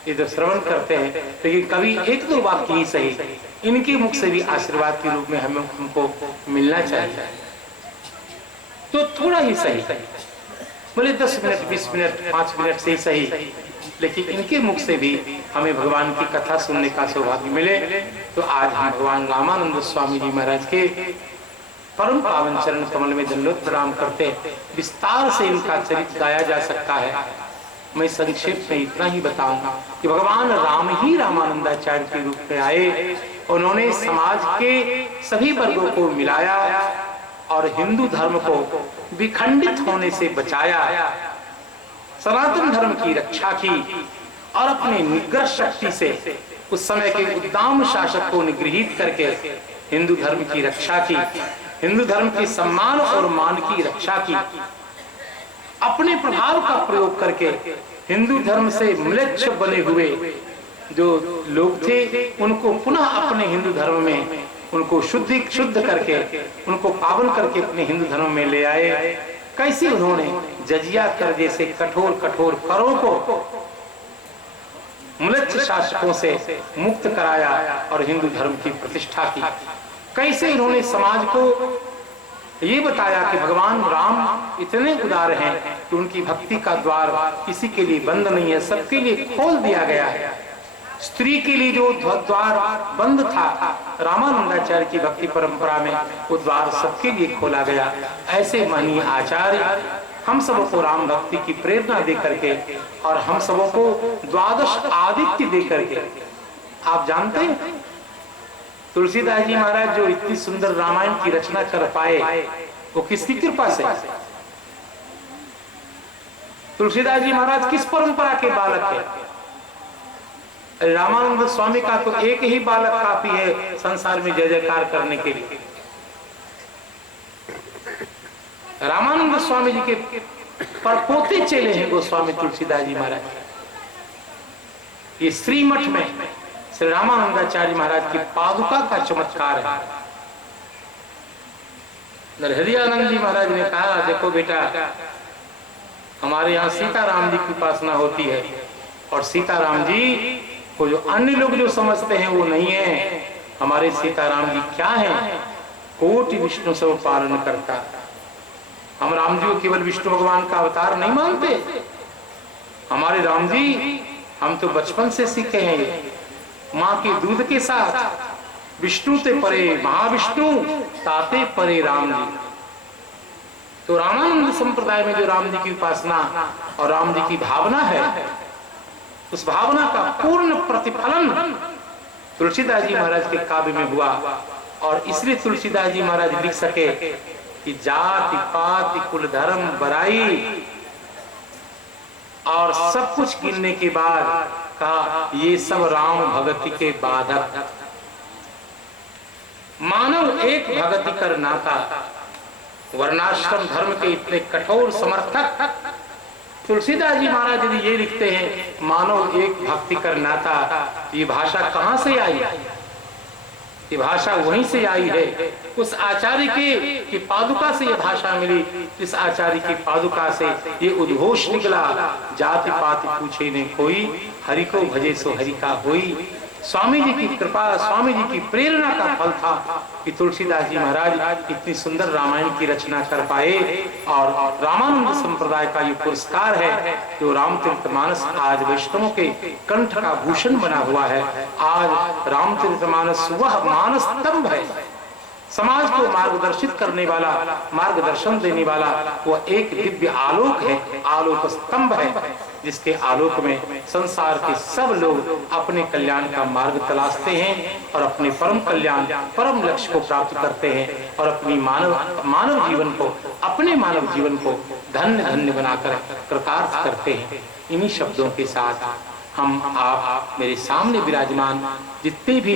ये तो श्रवण करते हैं, लेकिन कभी 1-2 वाक्य ही सही इनके मुख से भी आशीर्वाद के रूप में हमें हमको मिलना चाहिए। तो थोड़ा ही सही, बोले 10 मिनट 20 मिनट 5 मिनट से ही सही, लेकिन इनके मुख से भी हमें भगवान की कथा सुनने का सौभाग्य मिले। तो आज हम भगवान रामानंद स्वामी जी महाराज के परम पावन चरण कमल में दंडवत प्रणाम करते हैं। विस्तार से इनका चरित्र गाया जा सकता है, मैं संक्षेप में इतना ही बताऊंगा कि भगवान राम ही रामानंदाचार्य के रूप में आए। उन्होंने समाज के सभी वर्गों को मिलाया और हिंदू धर्म को विखंडित होने से बचाया, सनातन धर्म की रक्षा की और अपने निग्रह शक्ति से उस समय के उद्दाम शासक को निगृहित करके हिंदू धर्म की रक्षा की, हिंदू धर्म के सम्मान और मान की रक्षा की। अपने प्रभाव का प्रयोग करके हिंदू धर्म से म्लेच्छ बने हुए जो लोग थे उनको पुनः अपने हिंदू धर्म में उनको शुद्ध करके उनको पावन करके अपने हिंदू धर्म में ले आए। कैसे उन्होंने जजिया कर जैसे कठोर कठोर करों को म्लेच्छ शासकों से मुक्त कराया और हिंदू धर्म की प्रतिष्ठा की। कैसे उन्होंने समाज को ये बताया कि भगवान राम इतने उदार हैं कि उनकी भक्ति का द्वार किसी के लिए बंद नहीं है, सबके लिए खोल दिया गया है। स्त्री के लिए जो द्वार बंद था, रामानंदाचार्य की भक्ति परंपरा में वो द्वार सबके लिए खोला गया। ऐसे माननीय आचार्य हम सबों को राम भक्ति की प्रेरणा दे करके और हम सबों को द्वादश आदित्य दे करके, आप जानते हैं तुलसीदास जी महाराज जो इतनी सुंदर रामायण की रचना कर पाए वो किसकी कृपा से? तुलसीदास जी महाराज किस परंपरा के बालक है? रामानंद स्वामी का तो एक ही बालक काफी है संसार में जय जयकार करने के लिए। रामानंद स्वामी जी के परपोते चेले हैं गोस्वामी तुलसीदास जी महाराज। ये श्रीमठ में श्री रामानंदाचार्य महाराज की पादुका का चमत्कार है। हृदयानंद जी महाराज ने कहा, देखो बेटा, हमारे यहाँ सीताराम जी की उपासना होती है और सीताराम जी को जो अन्य लोग जो समझते हैं वो नहीं है। हमारे सीताराम जी क्या हैं? कोटि विष्णु सब पालन करता। हम राम जी को केवल विष्णु भगवान का अवतार नहीं मानते। हमारे राम जी हम तो बचपन से सीखे हैं, माँ के दूध के साथ विष्णु ते परे महाविष्णु ताते परे राम जी। तो रामानंद संप्रदाय में जो राम जी की उपासना और राम जी की भावना है, उस भावना का पूर्ण प्रतिफलन तुलसीदास जी महाराज के काव्य में हुआ। और इसलिए तुलसीदास जी महाराज लिख सके कि जाति पाति कुल धर्म बराई, और सब कुछ गिनने के बाद कहा ये सब राम भगति के बाधक। मानव एक भगति कर नाता, वर्णाश्रम धर्म के इतने कठोर समर्थक तुलसीदास जी महाराज यदि ये लिखते हैं मानव एक भक्ति कर नाता, ये भाषा कहां से आई? ये भाषा वहीं से आई है, उस आचार्य की पादुका से ये भाषा मिली। इस आचार्य की पादुका से ये उद्घोष निकला, जाति पाति पूछे ने कोई, हरि को भजे सो हरि का होई। स्वामी जी की कृपा, स्वामी जी की प्रेरणा का फल था कि तुलसीदास जी महाराज इतनी सुंदर रामायण की रचना कर पाए। और रामानंद संप्रदाय का ये पुरस्कार है जो रामचरितमानस आज वैष्णवों के कंठ का भूषण बना हुआ है। आज रामचरितमानस वह मानस स्तंभ है, समाज को मार्गदर्शित करने वाला, मार्गदर्शन देने वाला वह एक दिव्य आलोक है, आलोक स्तंभ है, जिसके आलोक में संसार के सब लोग अपने कल्याण का मार्ग तलाशते हैं और अपने परम कल्याण, परम लक्ष्य को प्राप्त करते हैं और अपनी मानव जीवन को, अपने मानव जीवन को धन्य धन्य बनाकर कृतार्थ करते हैं। इन्हीं शब्दों के साथ हम आप मेरे सामने विराजमान जितने भी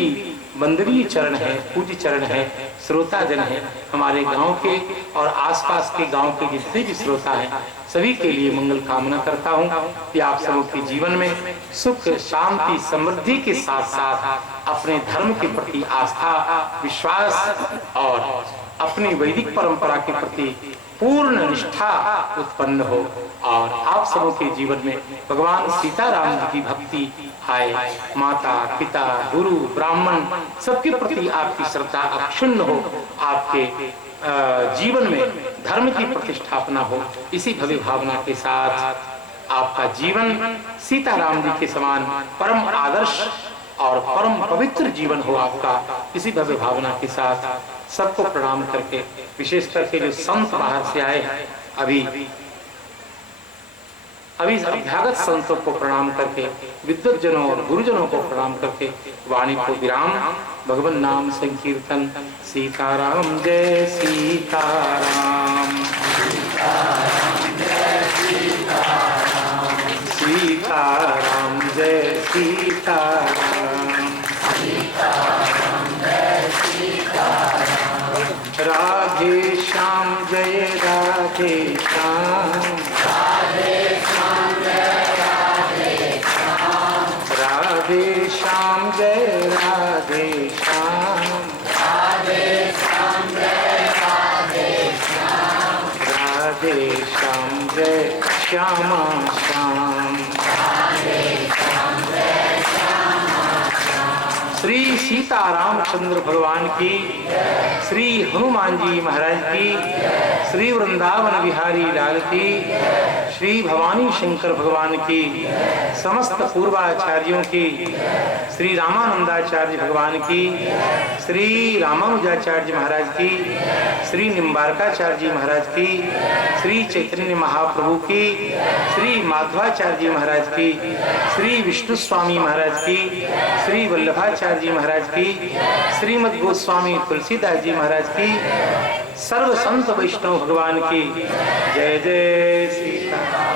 वंदनीय चरण हैं, पूज्य चरण हैं, श्रोता जन हैं, हमारे गांव के और आसपास के गांव के जितने भी श्रोता हैं, सभी के लिए मंगल कामना करता हूं कि आप सबों के जीवन में सुख, शांति, समृद्धि के साथ साथ अपने धर्म के प्रति आस्था, विश्वास और अपनी वैदिक परंपरा के प्रति पूर्ण निष्ठा उत्पन्न हो और आप सबों के जीवन में भगवान सीताराम जी की भक्ति आए। माता, पिता, गुरु, ब्राह्मण सबके प्रति आपकी श्रद्धा अक्षुण्ण हो, आपके जीवन में धर्म की प्रतिष्ठापना हो। इसी भव्य भावना के साथ आपका जीवन सीताराम जी के समान परम आदर्श और परम पवित्र जीवन हो आपका। इसी भव्य भावना के साथ सबको प्रणाम करके, विशेष करके जो संत बाहर से आए, अभी अभ्यागत संतों को प्रणाम करके, विद्वत जनों और गुरुजनों को प्रणाम करके वाणी को विराम। भगवान नाम संकीर्तन। सीताराम जय सीताराम, सीताराम जय सीताराम, राधे श्याम जय राधे श्याम, राधे श्याम जय राधे श्याम, राधे श्याम जय राधे श्याम, राधे श्याम जय राधे श्याम, राधे श्यामा श्याम। श्री सीता रामचंद्र भगवान की, श्री हनुमान जी महाराज की, श्री वृंदावन बिहारी लाल की, श्री भवानी शंकर भगवान की, समस्त पूर्वाचार्यों की, श्री रामानंदाचार्य भगवान की, श्री रामानुजाचार्य महाराज की, श्री निम्बारकाचार्य जी महाराज की, श्री चैतन्य महाप्रभु की, श्री माधवाचार्य जी महाराज की, श्री विष्णु स्वामी महाराज की, श्री वल्लभाचार्य जी महाराज की, श्रीमद गोस्वामी तुलसीदास जी महाराज की, सर्व संत वैष्णव भगवान की जय जय सीता।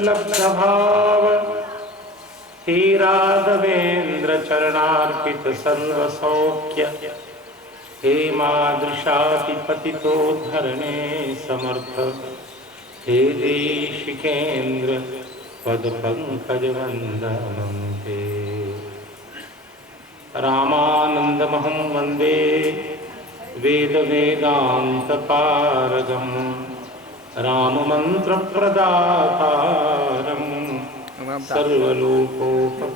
लब्ध भाव हे राघवेंद्र चरणार्पित सर्व सौख्य हे मादृशातिपतितो धरणे समर्थ हे देशिकेन्द्र पद पंकज वंदनं ते रामानंदमहं वंदे वेद वेदांत पारगम् राम मंत्र प्रदातारं सर्वलोकोपकारं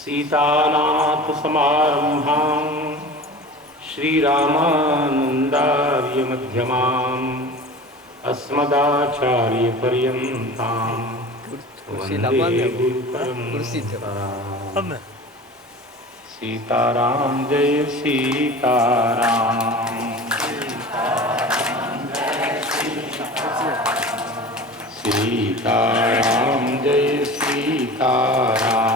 सीतानाथ समारंभां श्रीरामानन्दार्य मध्यमाम् अस्मदाचार्य पर्यन्तां वन्दे गुरुपरम्पराम्। सीताराम जय सीताराम, सीताराम जय सीताराम,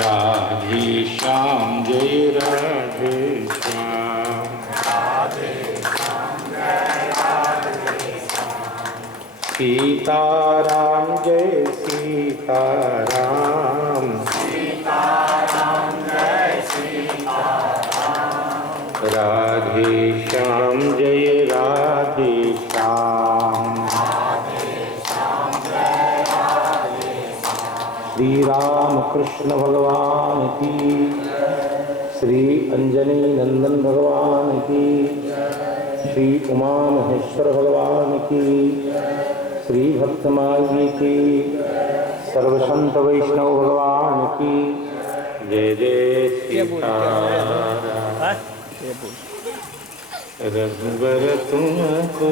राधे श्याम जय राधे श्याम, सीताराम जय सीताराम, राधे श्याम जय राधे श्याम, श्री राम कृष्ण भगवान की, श्री अंजनी नंदन भगवान की, श्री उमा महेश्वर भगवान की, श्री भक्तमाली की, सर्वसंत वैष्णव भगवान की जय जय सीताराम। रघुवर तुमको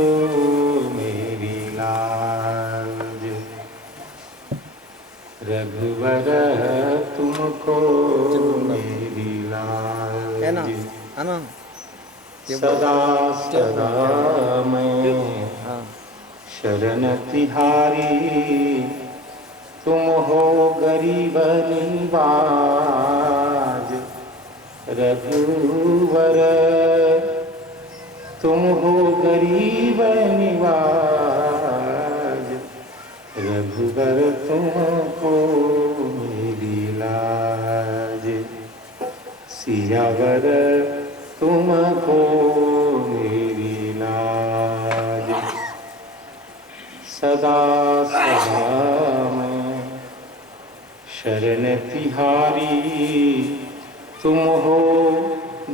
मेरी लाज, रघुवर तुमको मेरी लाज, सदा सदा मैं शरण तिहारी, तुम हो गरीब निवाज, रघुवर तुम हो गरीब निवाज, रघुवर तुमको मेरी लाज, सियावर तुमको मेरी लाज, सदा सदा मैं शरण तिहारी, तुम हो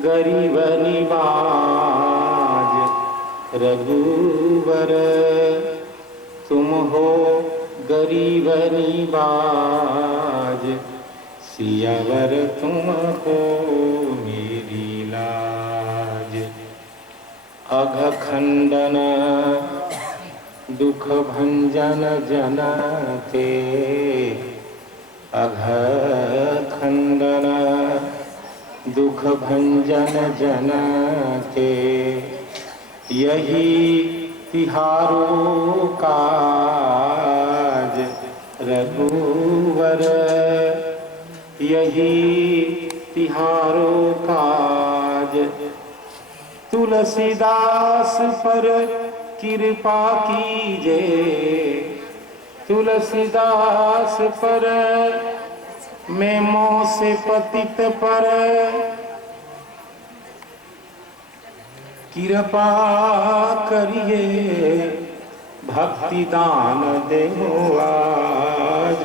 गरीब निवाज, रघुवर तुम हो गरीब निवाज, सियावर तुमको मेरी लाज, अघ खंडन दुख भंजन जन ते, अघ खंडन दुख भंजन जन के, यही तिहारो काज, रघुवर यही तिहारो काज, तुलसीदास पर कृपा कीजे, तुलसीदास पर मैं मोह से पतित पर कृपा करिए, भक्ति दान देहो आज,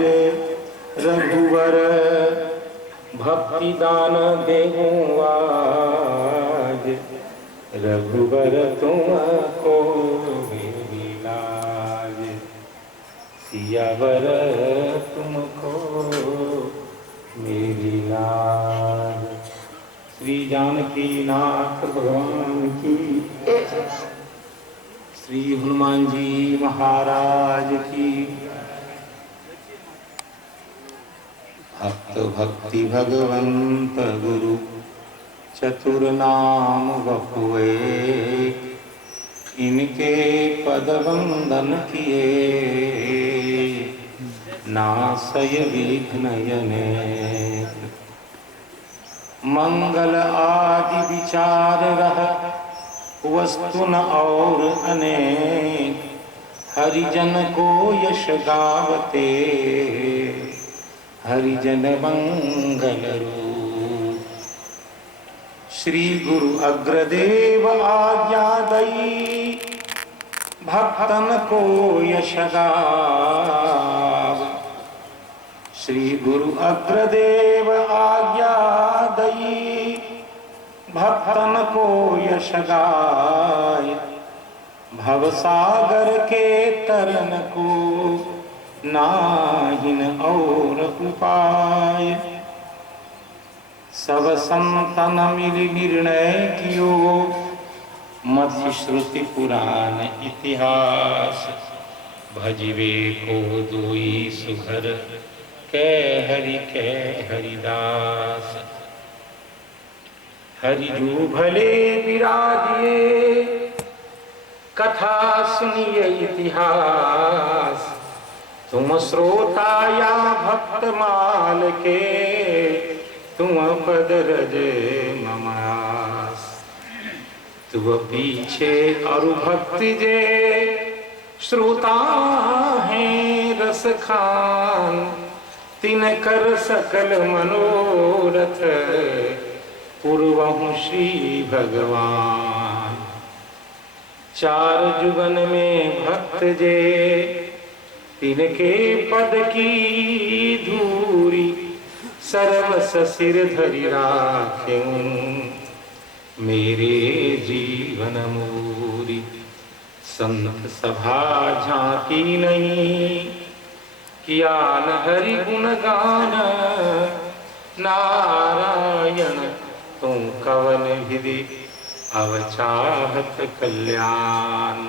रघुवर भक्ति दान देहो आज, रघुवर तुमको मेरी लाज, सियावर तुमको जानकी नाथ भगवान की, श्री हनुमान जी महाराज की। भक्त भक्ति भगवंत गुरु चतुर नाम बपुए, इनके पद वंदन किए नासय विघ्न अनेक। मंगल आदि विचार रह वस्तु न और अनेक, हरिजन को यश गावते हरिजन मंगल रूप। श्री गुरु अग्रदेव आज्ञा दई, भक्तन को यश गाव। श्री गुरु अग्रदेव आज्ञा दई, भक्तन को यश गाय। भवसागर के तरन को नाहिन और उपाय। सब संतन मिल निर्णय कियो, मध्य श्रुति पुराण इतिहास। भजिवे को दुई सुघर, कै हरिदास। हरि जो भले विराजिए, कथा सुनिए इतिहास। तुम श्रोता या भक्त माल के, तुम पद रज ममास। तुम पीछे अरु भक्ति जे, श्रोता हैं रस खान। तिन कर सकल मनोरथ, पूर्वहु श्री भगवान। चार जुगन में भक्त जे, तिनके पद की धूरी। सर्वस सिर धरि राख्यूं, मेरे जीवन मूरी। संत सभा झांकी नहीं, किया न हरि गुण गान। नारायण तुम कवन विधि, अवचाहत कल्याण।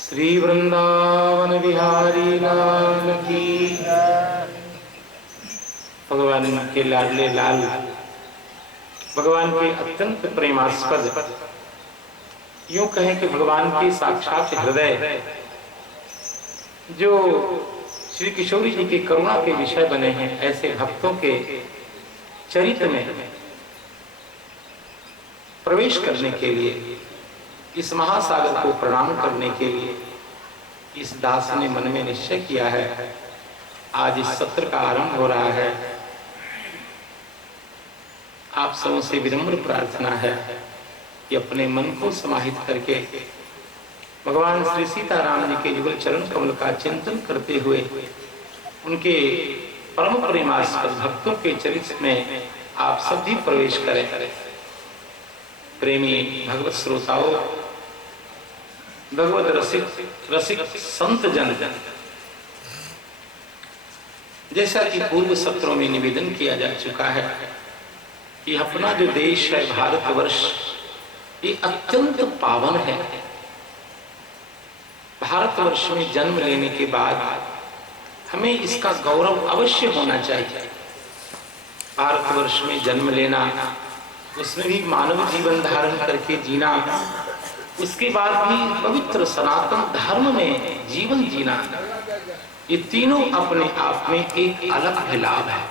श्री वृंदावन बिहारी लाल की। भगवान के लाडले लाल, भगवान के अत्यंत प्रेमास्पद, यूं कहें कि भगवान के साक्षात हृदय, जो श्री किशोरी जी के करुणा के विषय बने हैं, ऐसे भक्तों के चरित्र में प्रवेश करने के लिए, इस महासागर को प्रणाम करने के लिए इस दास ने मन में निश्चय किया है। आज इस सत्र का आरंभ हो रहा है। आप सबों से विनम्र प्रार्थना है कि अपने मन को समाहित करके भगवान श्री सीताराम जी के युगल चरण कमल का चिंतन करते हुए, उनके परम प्रेमास्पद भक्तों के चरित्र में आप सब भी प्रवेश करें। प्रेमी भगवत श्रोताओं, भगवत रसिक संत जन, जैसा कि पूर्व सत्रों में निवेदन किया जा चुका है कि अपना जो देश है भारतवर्ष, ये अत्यंत पावन है। भारतवर्ष में जन्म लेने के बाद हमें इसका गौरव अवश्य होना चाहिए। भारतवर्ष में जन्म लेना, उसमें भी मानव जीवन धारण करके जीना, उसके बाद भी पवित्र सनातन धर्म में जीवन जीना, ये तीनों अपने आप में एक अलग लाभ है।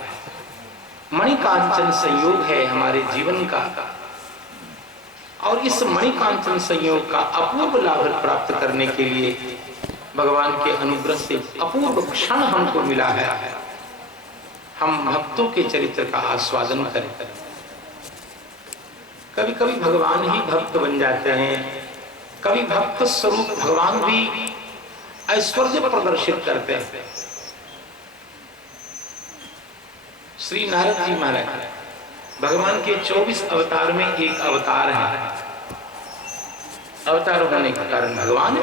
मणिकांचन संयोग है हमारे जीवन का, और इस मणिकांचन संयोग का अपूर्व लाभ प्राप्त करने के लिए भगवान के अनुग्रह से अपूर्व क्षण हमको मिला है। हम भक्तों के चरित्र का आस्वादन करें। कभी कभी भगवान ही भक्त बन जाते हैं, कभी भक्त स्वरूप भगवान भी ऐश्वर्य प्रदर्शित करते हैं। श्री नारद जी महाराज भगवान के 24 अवतार में एक अवतार है। अवतार होने के कारण भगवान,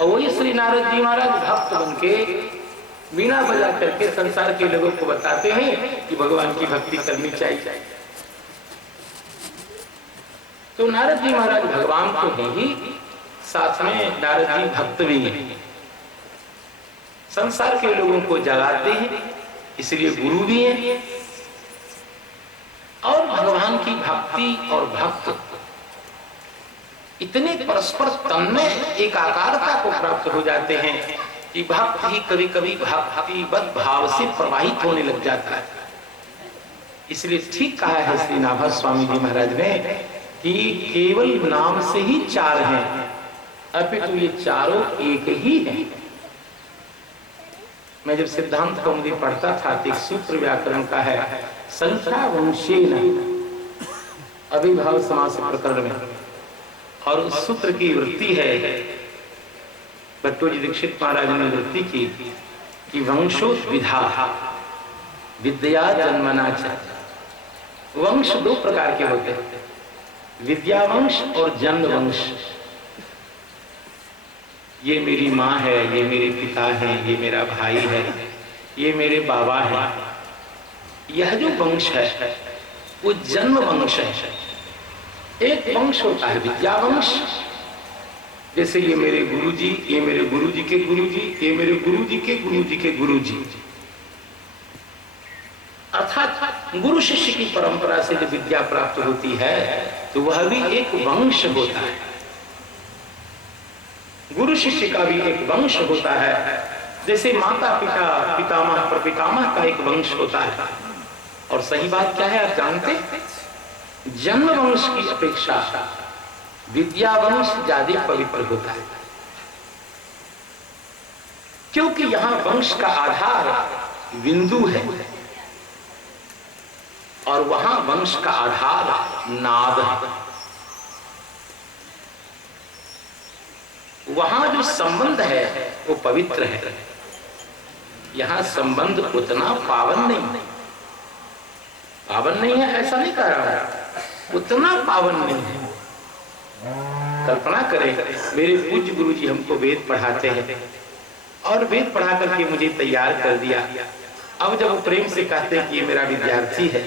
और वही श्री नारद जी महाराज भक्त बन के वीणा बजा करके संसार के लोगों को बताते हैं कि भगवान की भक्ति करनी चाहिए। तो नारद जी महाराज भगवान तो है ही, साथ में नारद जी भक्त भी हैं, संसार के लोगों को जगाते हैं, इसलिए गुरु भी हैं। और भगवान की भक्ति और भक्त इतने परस्पर तन्मय एकाकारता को प्राप्त हो जाते हैं कि भक्त ही कभी कभी भक्तिवत भाव से प्रवाहित होने लग जाता है। इसलिए ठीक कहा है श्री नाभा स्वामी जी महाराज ने कि केवल नाम से ही चार हैं, अपितु ये चारों एक ही हैं। मैं जब सिद्धांत कौमुदी पढ़ता था तो एक सूत्र व्याकरण का है, संख्या वंशेन अभिभाव समास प्रकरण में, और उस सूत्र की वृत्ति है, भट्टोजी दीक्षित महाराज ने वृत्ति की कि वंशोद्विधा विद्या जन्मना च। वंश दो प्रकार के होते हैं, विद्या वंश और जन्म वंश। ये मेरी माँ है, ये मेरे पिता है, ये मेरा भाई है, ये मेरे बाबा है। यह जो वंश है वो जन्म वंश है। एक वंश होता है विद्या वंश, जैसे ये मेरे गुरुजी, ये मेरे गुरुजी के गुरुजी, ये मेरे गुरुजी के गुरुजी के गुरुजी, अर्थात गुरु शिष्य की परंपरा से जब विद्या प्राप्त होती है तो वह भी एक वंश होता है। गुरु शिष्य का भी एक वंश होता है, जैसे माता पिता पितामह प्रपितामह का एक वंश होता है। और सही बात क्या है आप जानते, जन्म वंश की अपेक्षा विद्या वंश ज्यादा पवित्र होता है, क्योंकि यहां वंश का आधार बिंदु है और वहां वंश का आधार नाद है। वहां जो संबंध है वो पवित्र है, यहां संबंध उतना पावन नहीं। पावन नहीं है ऐसा नहीं कह रहा है, उतना पावन नहीं है। कल्पना करें, मेरे पूज्य गुरुजी हमको वेद पढ़ाते हैं और वेद पढ़ा करके मुझे तैयार कर दिया। अब जब वो प्रेम से कहते हैं कि ये मेरा विद्यार्थी है,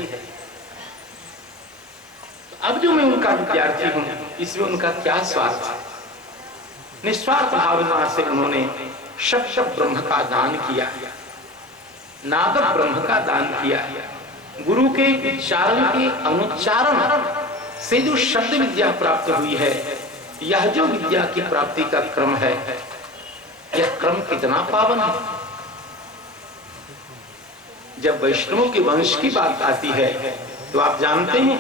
अब जो मैं उनका विद्यार्थी हूं इसमें उनका क्या स्वार्थ। निस्वार्थ भावना से उन्होंने शब्द ब्रह्म का दान किया, नाद ब्रह्म का दान किया। गुरु के उच्चारण के अनुच्चारण से जो शब्द विद्या प्राप्त हुई है, यह जो विद्या की प्राप्ति का क्रम है, यह क्रम कितना पावन है। जब वैष्णवों के वंश की बात आती है तो आप जानते हैं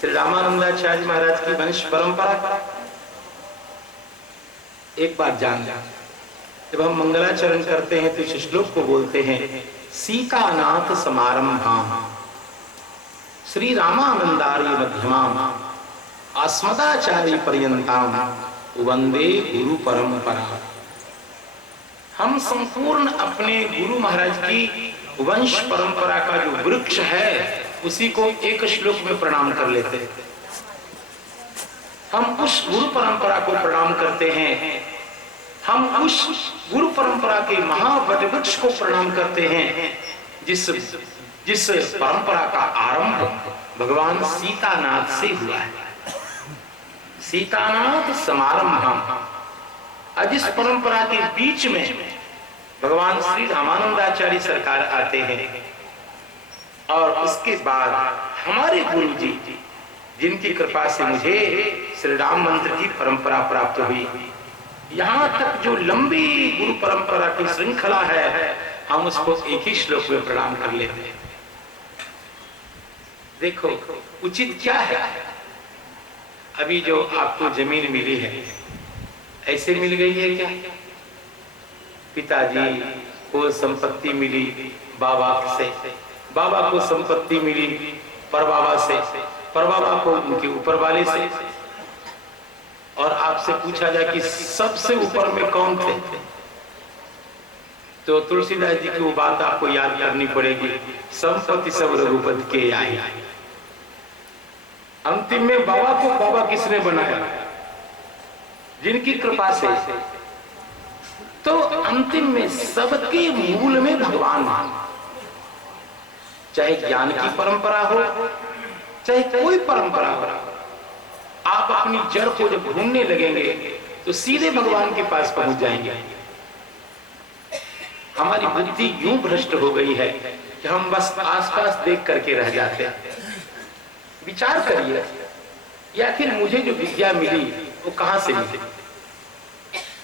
श्री रामानंदाचार्य महाराज की वंश परंपरा एक बार जान लें। जब हम मंगलाचरण करते हैं तो इस श्लोक को बोलते हैं, सीतानाथ समारंभाम श्री रामानंदार्य मध्यमाम अस्मदाचार्य पर्यंताम वंदे गुरु परंपरा। हम संपूर्ण अपने गुरु महाराज की वंश परंपरा का जो वृक्ष है उसी को एक श्लोक में प्रणाम कर लेते हैं। हम उस गुरु परंपरा को प्रणाम करते हैं, हम उस गुरु परंपरा के महावट वृक्ष को प्रणाम करते हैं जिस परंपरा का आरंभ भगवान सीतानाथ से हुआ है। सीतानाथ समारंभ, जिस परंपरा के बीच में भगवान श्री रामानंदाचार्य सरकार आते हैं और उसके बाद हमारे गुरु जी जिनकी कृपा से मुझे श्री राम मंत्र की परंपरा प्राप्त हुई, यहां तक जो लंबी गुरु परंपरा की श्रृंखला है हम उसको एक ही श्लोक में प्रणाम कर लेते हैं। देखो उचित क्या है। अभी जो आपको जमीन मिली है ऐसे मिल गई है क्या? पिताजी को संपत्ति मिली बाबा से, बाबा को संपत्ति मिली परबाबा से, परबाबा को उनके ऊपर वाले से। और आपसे पूछा जाए कि सबसे ऊपर में कौन थे, तो तुलसीदास जी की वो बात आपको याद करनी पड़ेगी, संपत्ति सब रघुपति के आई। अंतिम में बाबा को बाबा किसने बनाया? जिनकी कृपा से। तो अंतिम में सबके मूल में भगवान मान, चाहे ज्ञान की परंपरा हो चाहे कोई परंपरा हो, आप अपनी जड़ को जब ढूंढने लगेंगे तो सीधे भगवान के पास पहुंच जाएंगे। हमारी बुद्धि यूं भ्रष्ट हो गई है कि हम बस आसपास देख करके रह जाते हैं। विचार करिए, या फिर मुझे जो विद्या मिली वो कहां से मिली,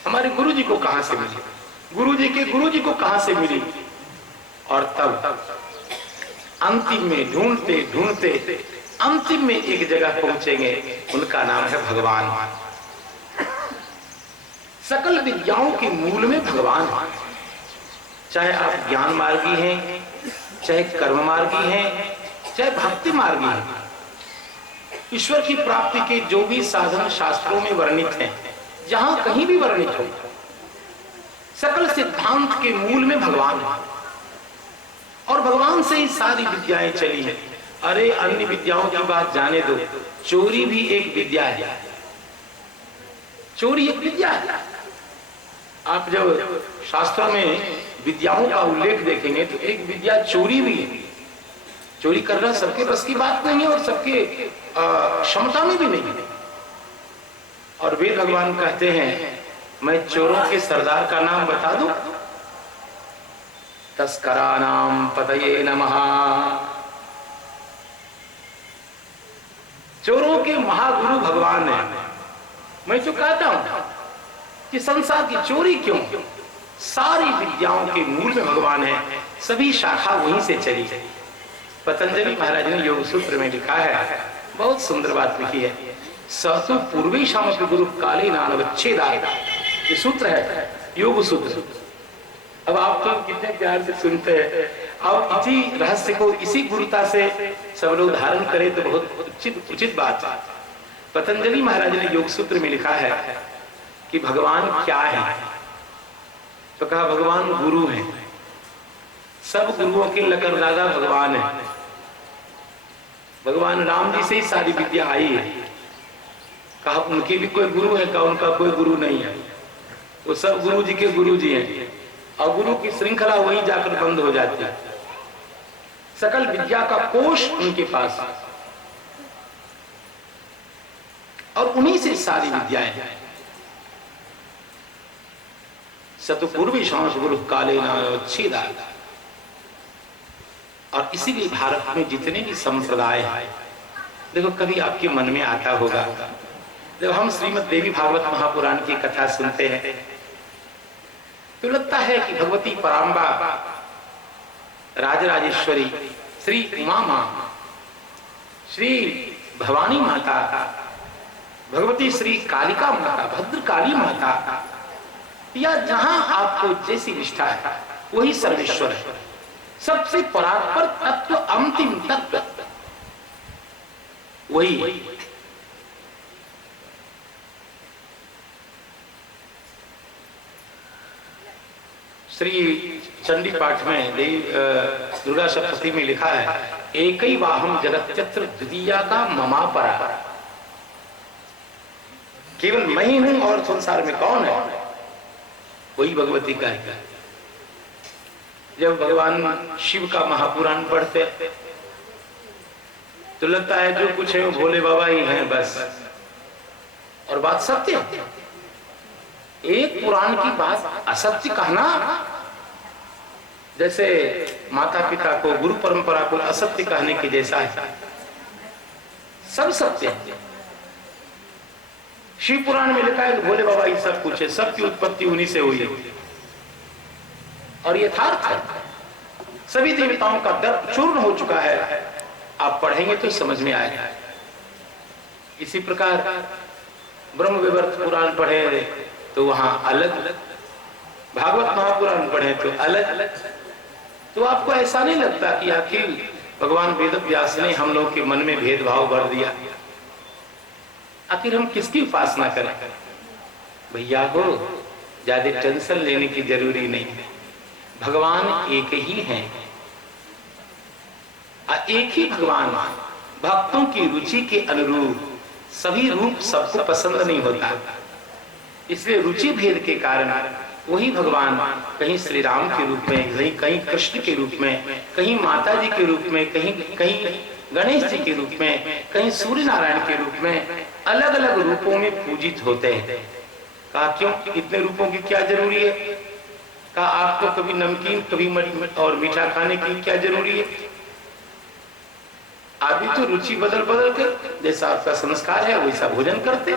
हमारे गुरु जी को कहां से मिली, गुरु जी के गुरु जी को कहां से मिली। और तब अंतिम में ढूंढते ढूंढते अंतिम में एक जगह पहुंचेंगे, उनका नाम है भगवान। सकल विद्याओं के मूल में भगवान है। चाहे आप ज्ञान मार्गी हैं, चाहे कर्म मार्गी हैं, चाहे भक्ति मार्गी हैं, ईश्वर की प्राप्ति के जो भी साधन शास्त्रों में वर्णित हैं, जहां कहीं भी वर्णित हो, सकल सिद्धांत के मूल में भगवान है और भगवान से ही सारी विद्याएं चली है। अरे अन्य विद्याओं की बात जाने दो, चोरी भी एक विद्या है। चोरी एक विद्या है। आप जब शास्त्रों में विद्याओं का उल्लेख देखेंगे तो एक विद्या चोरी भी है। चोरी करना सबके बस की बात नहीं है और सबके क्षमता में भी नहीं है। और वेद भगवान कहते हैं, मैं चोरों के सरदार का नाम बता दूं? तस्करानाम पतये नमः। चोरों के महागुरु भगवान है। मैं जो कहता हूं कि संसार की चोरी क्यों, सारी विद्याओं के मूल में भगवान है, सभी शाखा वहीं से चली है। पतंजलि महाराज ने योग सूत्र में लिखा है, बहुत सुंदर बात लिखी है, सतु पूर्वी शामपि गुरु काले नानवच्छेदाय। ये सूत्र है योग सूत्र। अब आप तो कितने प्यार से सुनते हैं, अब इसी रहस्य को इसी गुरुता से सब लोग धारण करें तो बहुत उचित बात है। पतंजलि महाराज ने योग सूत्र में लिखा है कि भगवान क्या है, तो कहा भगवान गुरु है। सब गुरुओं के लकड़दादा भगवान है। भगवान राम जी से ही सारी विद्या आई है। कहा उनके भी कोई गुरु है? कहा उनका कोई गुरु नहीं है, वो सब गुरु जी के गुरु जी हैं। और गुरु की श्रृंखला वहीं जाकर बंद हो जाती है। सकल विद्या का कोश उनके पास और उन्हीं से सारी विद्याएं हैं। सतपूर्वी शांस गुरु काले नाच्छेदाय। और इसीलिए भारत में जितने भी संप्रदाय हैं, देखो कभी आपके मन में आता होगा, जब हम श्रीमद् देवी भागवत महापुराण की कथा सुनते हैं तो लगता है कि भगवती पराम्बा, राजराजेश्वरी, श्री उमा मां, श्री भवानी माता, भगवती श्री कालिका माता, भद्रकाली माता, या जहां आपको जैसी निष्ठा है वही सर्वेश्वर है। सबसे परात्पर तत्व, अंतिम तत्व वही। श्री चंडी पाठ में दुर्गा सप्तशती में लिखा है, एक ही वाहम जगत चत्र द्वितीया का ममा परा। केवल मैं ही हूं और संसार में कौन है? वही भगवती का है। जब भगवान शिव का महापुराण पढ़ते तो लगता है जो कुछ है वो भोले बाबा ही हैं बस। और बात सत्य है। एक पुराण की बात असत्य कहना, जैसे माता पिता को, गुरु परंपरा को असत्य कहने के जैसा है। सब सत्य है। शिव पुराण में लिखा है कि भोले बाबा ही सब कुछ है, सबकी उत्पत्ति उन्हीं से हुई है और यथार्थ है। सभी देवताओं का दर्प चूर्ण हो चुका है। आप पढ़ेंगे तो समझ में आएगा। इसी प्रकार ब्रह्म विवर्त पुराण पढ़े तो वहां अलग, भागवत महापुराण पढ़े तो अलग। तो आपको ऐसा नहीं लगता कि आखिर भगवान वेद व्यास ने हम लोग के मन में भेदभाव भर दिया? आखिर हम किसकी उपासना करें? भैया को ज्यादा टेंशन लेने की जरूरी नहीं है। भगवान एक ही है। एक ही भगवान भक्तों की रुचि के अनुरूप, सभी रूप सबको पसंद नहीं होता, इसलिए रुचि भेद के कारण वही भगवान कहीं श्री राम के रूप में, कहीं कृष्ण के रूप में, कहीं माता जी के रूप में, कहीं गणेश जी के रूप में, कहीं सूर्य नारायण के रूप में, अलग अलग रूपों में पूजित होते हैं। कहा क्यों, इतने रूपों की क्या जरूरी है? कहा आपको कभी नमकीन कभी और मीठा खाने की क्या जरूरी है? आप भी तो रुचि बदल बदल कर जैसा आपका संस्कार है वैसा भोजन करते।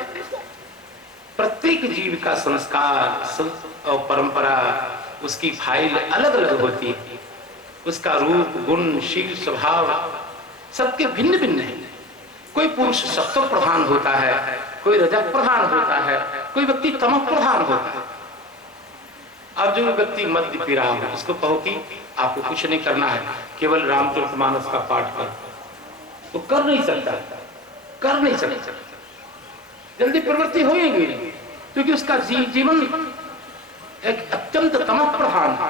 प्रत्येक जीव का संस्कार और परंपरा, उसकी फाइल अलग अलग होती है। उसका रूप, गुण, शील, स्वभाव सबके भिन्न भिन्न है। कोई पुरुष सत्व प्रधान होता है, कोई रजक प्रधान होता है, कोई व्यक्ति तमः प्रधान होता है। अब जो व्यक्ति मध्य पी रहा है उसको कहो कि आपको कुछ नहीं करना है, केवल रामचरितमानस का पाठ कर, तो कर नहीं सकता, जल्दी प्रवृत्ति होएगी नहीं, क्योंकि उसका जीवन एक अत्यंत तमः प्रधान है।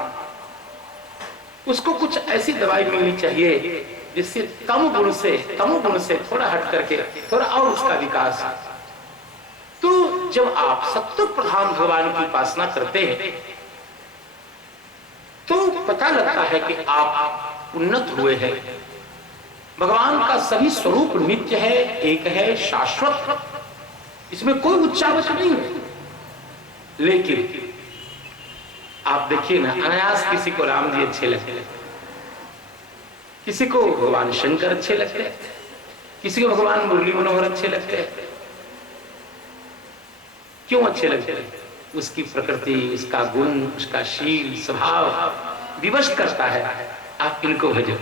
उसको कुछ ऐसी दवाई मिलनी चाहिए जिससे तमोगुण से थोड़ा हट करके थोड़ा और उसका विकास। तो जब आप सत्व प्रधान भगवान की उपासना करते हैं तो पता लगता है कि आप उन्नत हुए हैं। भगवान का सभी स्वरूप नित्य है, एक है, शाश्वत, इसमें कोई उच्चावच नहीं है। लेकिन आप देखिए ना, अनायास किसी को राम जी अच्छे लगते हैं, किसी को भगवान शंकर अच्छे लगते हैं, किसी को भगवान मुरली मनोहर अच्छे लगते हैं। क्यों अच्छे लगते हैं? उसकी प्रकृति, उसका गुण, उसका शील, स्वभाव विवश करता है आप इनको भजो,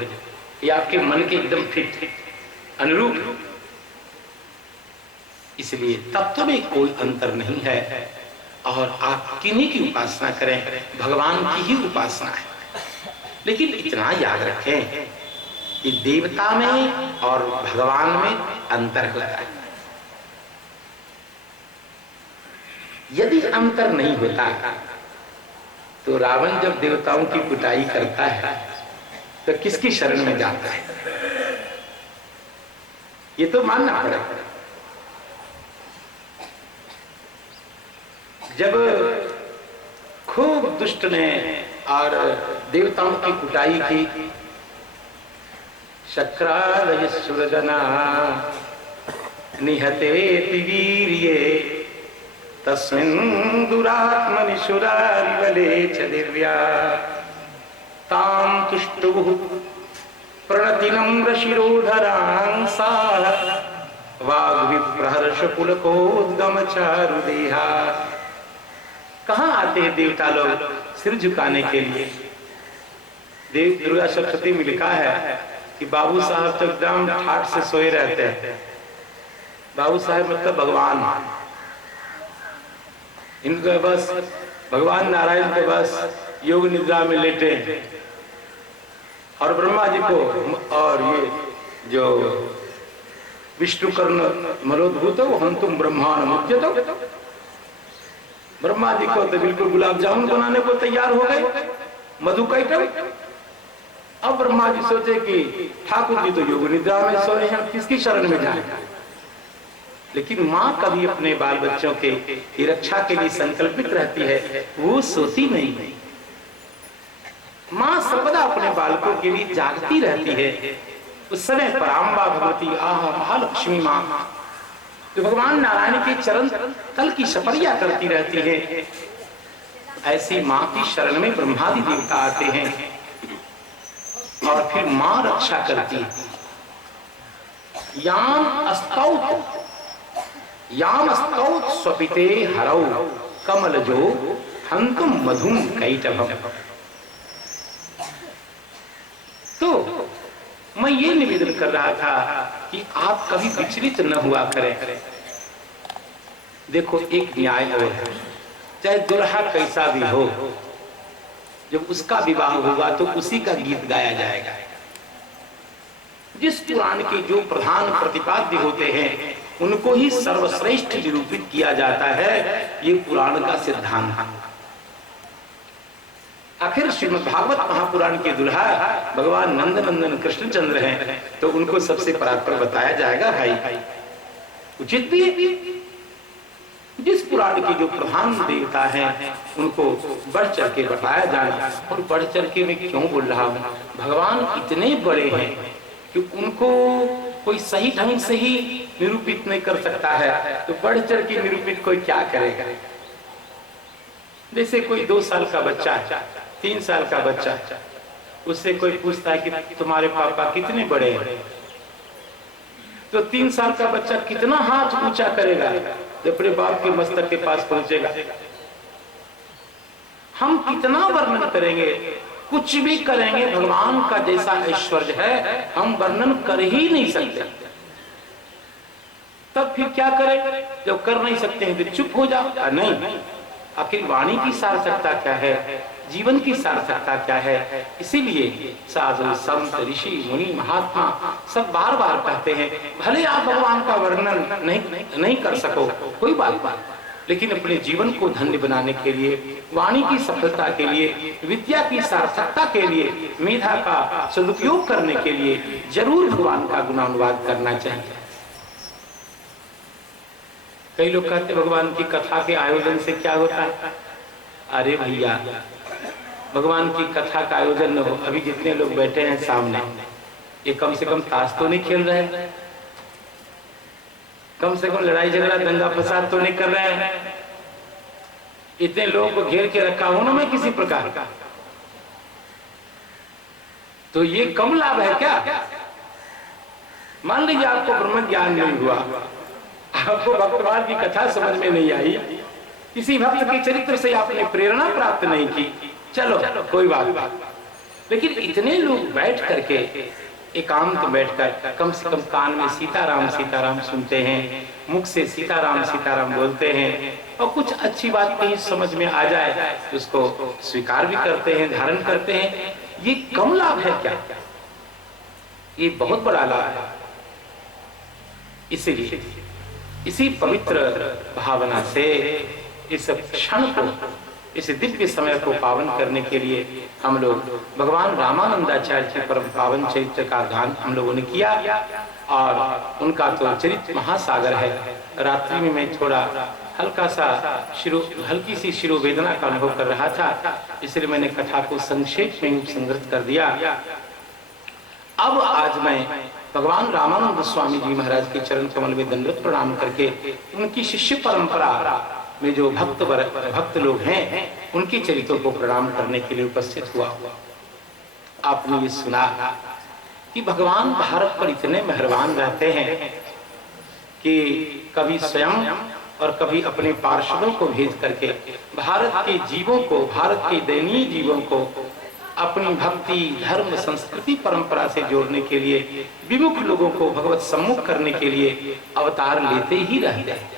ये आपके मन के एकदम फिट अनुरूप। इसलिए तत्व में कोई अंतर नहीं है और आप किन्हीं की उपासना करें, भगवान की ही उपासना है। लेकिन इतना याद रखें कि देवता में और भगवान में अंतर होता है। यदि अंतर नहीं होता तो रावण जब देवताओं की कुटाई करता है तो किसकी शरण में जाता है? ये तो मानना पड़ेगा। जब खूब दुष्ट ने और देवताओं की कुटाई की, शक्रालय सुरजना निहते वीर्ये तस्मिन् दुरात्मनि सुरारिवले च दिव्या तां तुष्टुः प्रणतिनं शिरोधरां सा वाग्विप्रहर्ष पुलकोद्गम चारुदेहा। कहाँ आते हैं देवता लोग सिर झुकाने के लिए? देव दुर्गा सप्तशती में लिखा है कि बाबू साहब तो एकदम ठाट से सोए रहते हैं। बाबू साहब मतलब भगवान, इनके बस भगवान नारायण के बस योग निद्रा में लेटे हैं और ब्रह्मा जी को और ये जो विष्णु कर्ण मलोद्भूत हम तुम ब्रह्मांड मुख्य, तो ब्रह्मा जी को तो बिल्कुल गुलाब जामुन बनाने को तैयार हो गए, मधु कैटव। अब ब्रह्मा जी सोचे कि ठाकुर जी तो योग निद्रा में सोए हैं, किसकी शरण में जाए? लेकिन माँ कभी अपने बाल बच्चों के रक्षा के लिए संकल्पित रहती है, वो सोती नहीं। माँ सर्वदा अपने बालकों के लिए जागती रहती है। उस समय पराम्बा भगवती आहा महालक्ष्मी माँ जो भगवान नारायण के चरण तल की सपरिया करती रहती है, ऐसी माँ की शरण में ब्रह्मादि देवता आते हैं और फिर माँ रक्षा करती है। याम स्तौत स्वपिते हरौ कमलजो हंतुम मधुम कैटभम। तो मैं ये निवेदन कर रहा था कि आप कभी विचलित न हुआ करें। देखो एक न्याय और है, चाहे दुल्हा कैसा भी हो, जब उसका विवाह होगा तो उसी का गीत गाया जाएगा। जिस पुराण के जो प्रधान प्रतिपाद्य होते हैं उनको ही सर्वश्रेष्ठ निरूपित किया जाता है, ये पुराण का सिद्धांत है। आखिर श्रीमद् भागवत महापुराण के दुल्हा भगवान नंद नंदन कृष्णचंद्र हैं, तो उनको सबसे परात्पर बताया जाएगा। भाई उचित भी है। जिस पुराण के जो प्रधान देवता हैं उनको बढ़ चढ़ के बताया जाना। और बढ़ चढ़ के मैं क्यों बोल रहा हूँ? भगवान इतने बड़े हैं कि उनको कोई सही ढंग से ही निरूपित नहीं कर सकता है, तो बढ़ चढ़ के निरूपित कोई क्या करेगा। जैसे कोई 2 साल का बच्चा, 3 साल का बच्चा, उससे कोई पूछता है कि तुम्हारे पापा कितने बड़े हैं, तो 3 साल का बच्चा कितना हाथ ऊंचा करेगा जब अपने बाप के मस्तक के पास पहुंचेगा। हम कितना वर्णन करेंगे, कुछ भी करेंगे, भगवान का जैसा ऐश्वर्य है हम वर्णन कर ही नहीं सकते। तब फिर क्या करें, जब कर नहीं सकते हैं तो चुप हो जाओ। नहीं, आखिर वाणी की सार्थकता क्या है, जीवन की सार्थकता क्या है। इसीलिए साधु संत ऋषि मुनि महात्मा सब बार बार कहते हैं, भले आप भगवान का वर्णन नहीं कर सको, कोई बात नहीं, लेकिन अपने जीवन को धन्य बनाने के लिए, वाणी की सफलता के लिए, विद्या की सार्थकता के लिए, मेधा का सदुपयोग करने के लिए जरूर भगवान का गुणानुवाद करना चाहिए। कई लोग कहते भगवान की कथा के आयोजन से क्या होता है। अरे भैया, भगवान की कथा का आयोजन न हो, अभी जितने लोग बैठे हैं सामने, ये कम से कम ताश तो नहीं खेल रहे हैं, कम से कम लड़ाई झगड़ा दंगा फसाद तो नहीं कर रहे हैं। इतने लोगों को घेर के रखा हो ना मैं किसी प्रकार का, तो ये कम लाभ है क्या। मान लीजिए आपको ब्रह्म ज्ञान नहीं हुआ, आपको भगवान की कथा समझ में नहीं आई, किसी भक्त के चरित्र से आपने प्रेरणा प्राप्त नहीं की, चलो कोई बात, लेकिन इतने लोग बैठ करके एकांत बैठकर कम से कम कान में सीताराम सीताराम सुनते हैं, मुख से सीताराम बोलते हैं, और कुछ अच्छी बात कहीं समझ में आ जाए उसको स्वीकार भी करते हैं, धारण करते हैं, ये कम लाभ है क्या। ये बहुत बड़ा लाभ है। इसीलिए इसी पवित्र भावना से इस क्षण को, इस दिव्य समय को पावन करने के लिए हम लोग भगवान रामानंदाचार्य के परम पावन चरित्र का गान हम लोगों ने किया, और उनका तो चरित्र महासागर है। रात्रि में मैं थोड़ा हल्की सी शिरोवेदना का अनुभव कर रहा था, इसलिए मैंने कथा को संक्षेप में उपसंहृत कर दिया। अब आज मैं भगवान रामानंद स्वामी जी महाराज के चरण कमल में दंडवत प्रणाम करके उनकी शिष्य परंपरा में जो भक्त लोग हैं उनके चरित्रों को प्रणाम करने के लिए उपस्थित हुआ। आपने ये सुना कि भगवान भारत पर इतने मेहरबान रहते हैं कि कभी स्वयं और कभी अपने पार्षदों को भेज करके भारत के जीवों को, भारत के दयनीय जीवों को अपनी भक्ति, धर्म, संस्कृति, परंपरा से जोड़ने के लिए, विमुख लोगों को भगवत सम्मुख करने के लिए अवतार लेते ही रहते हैं।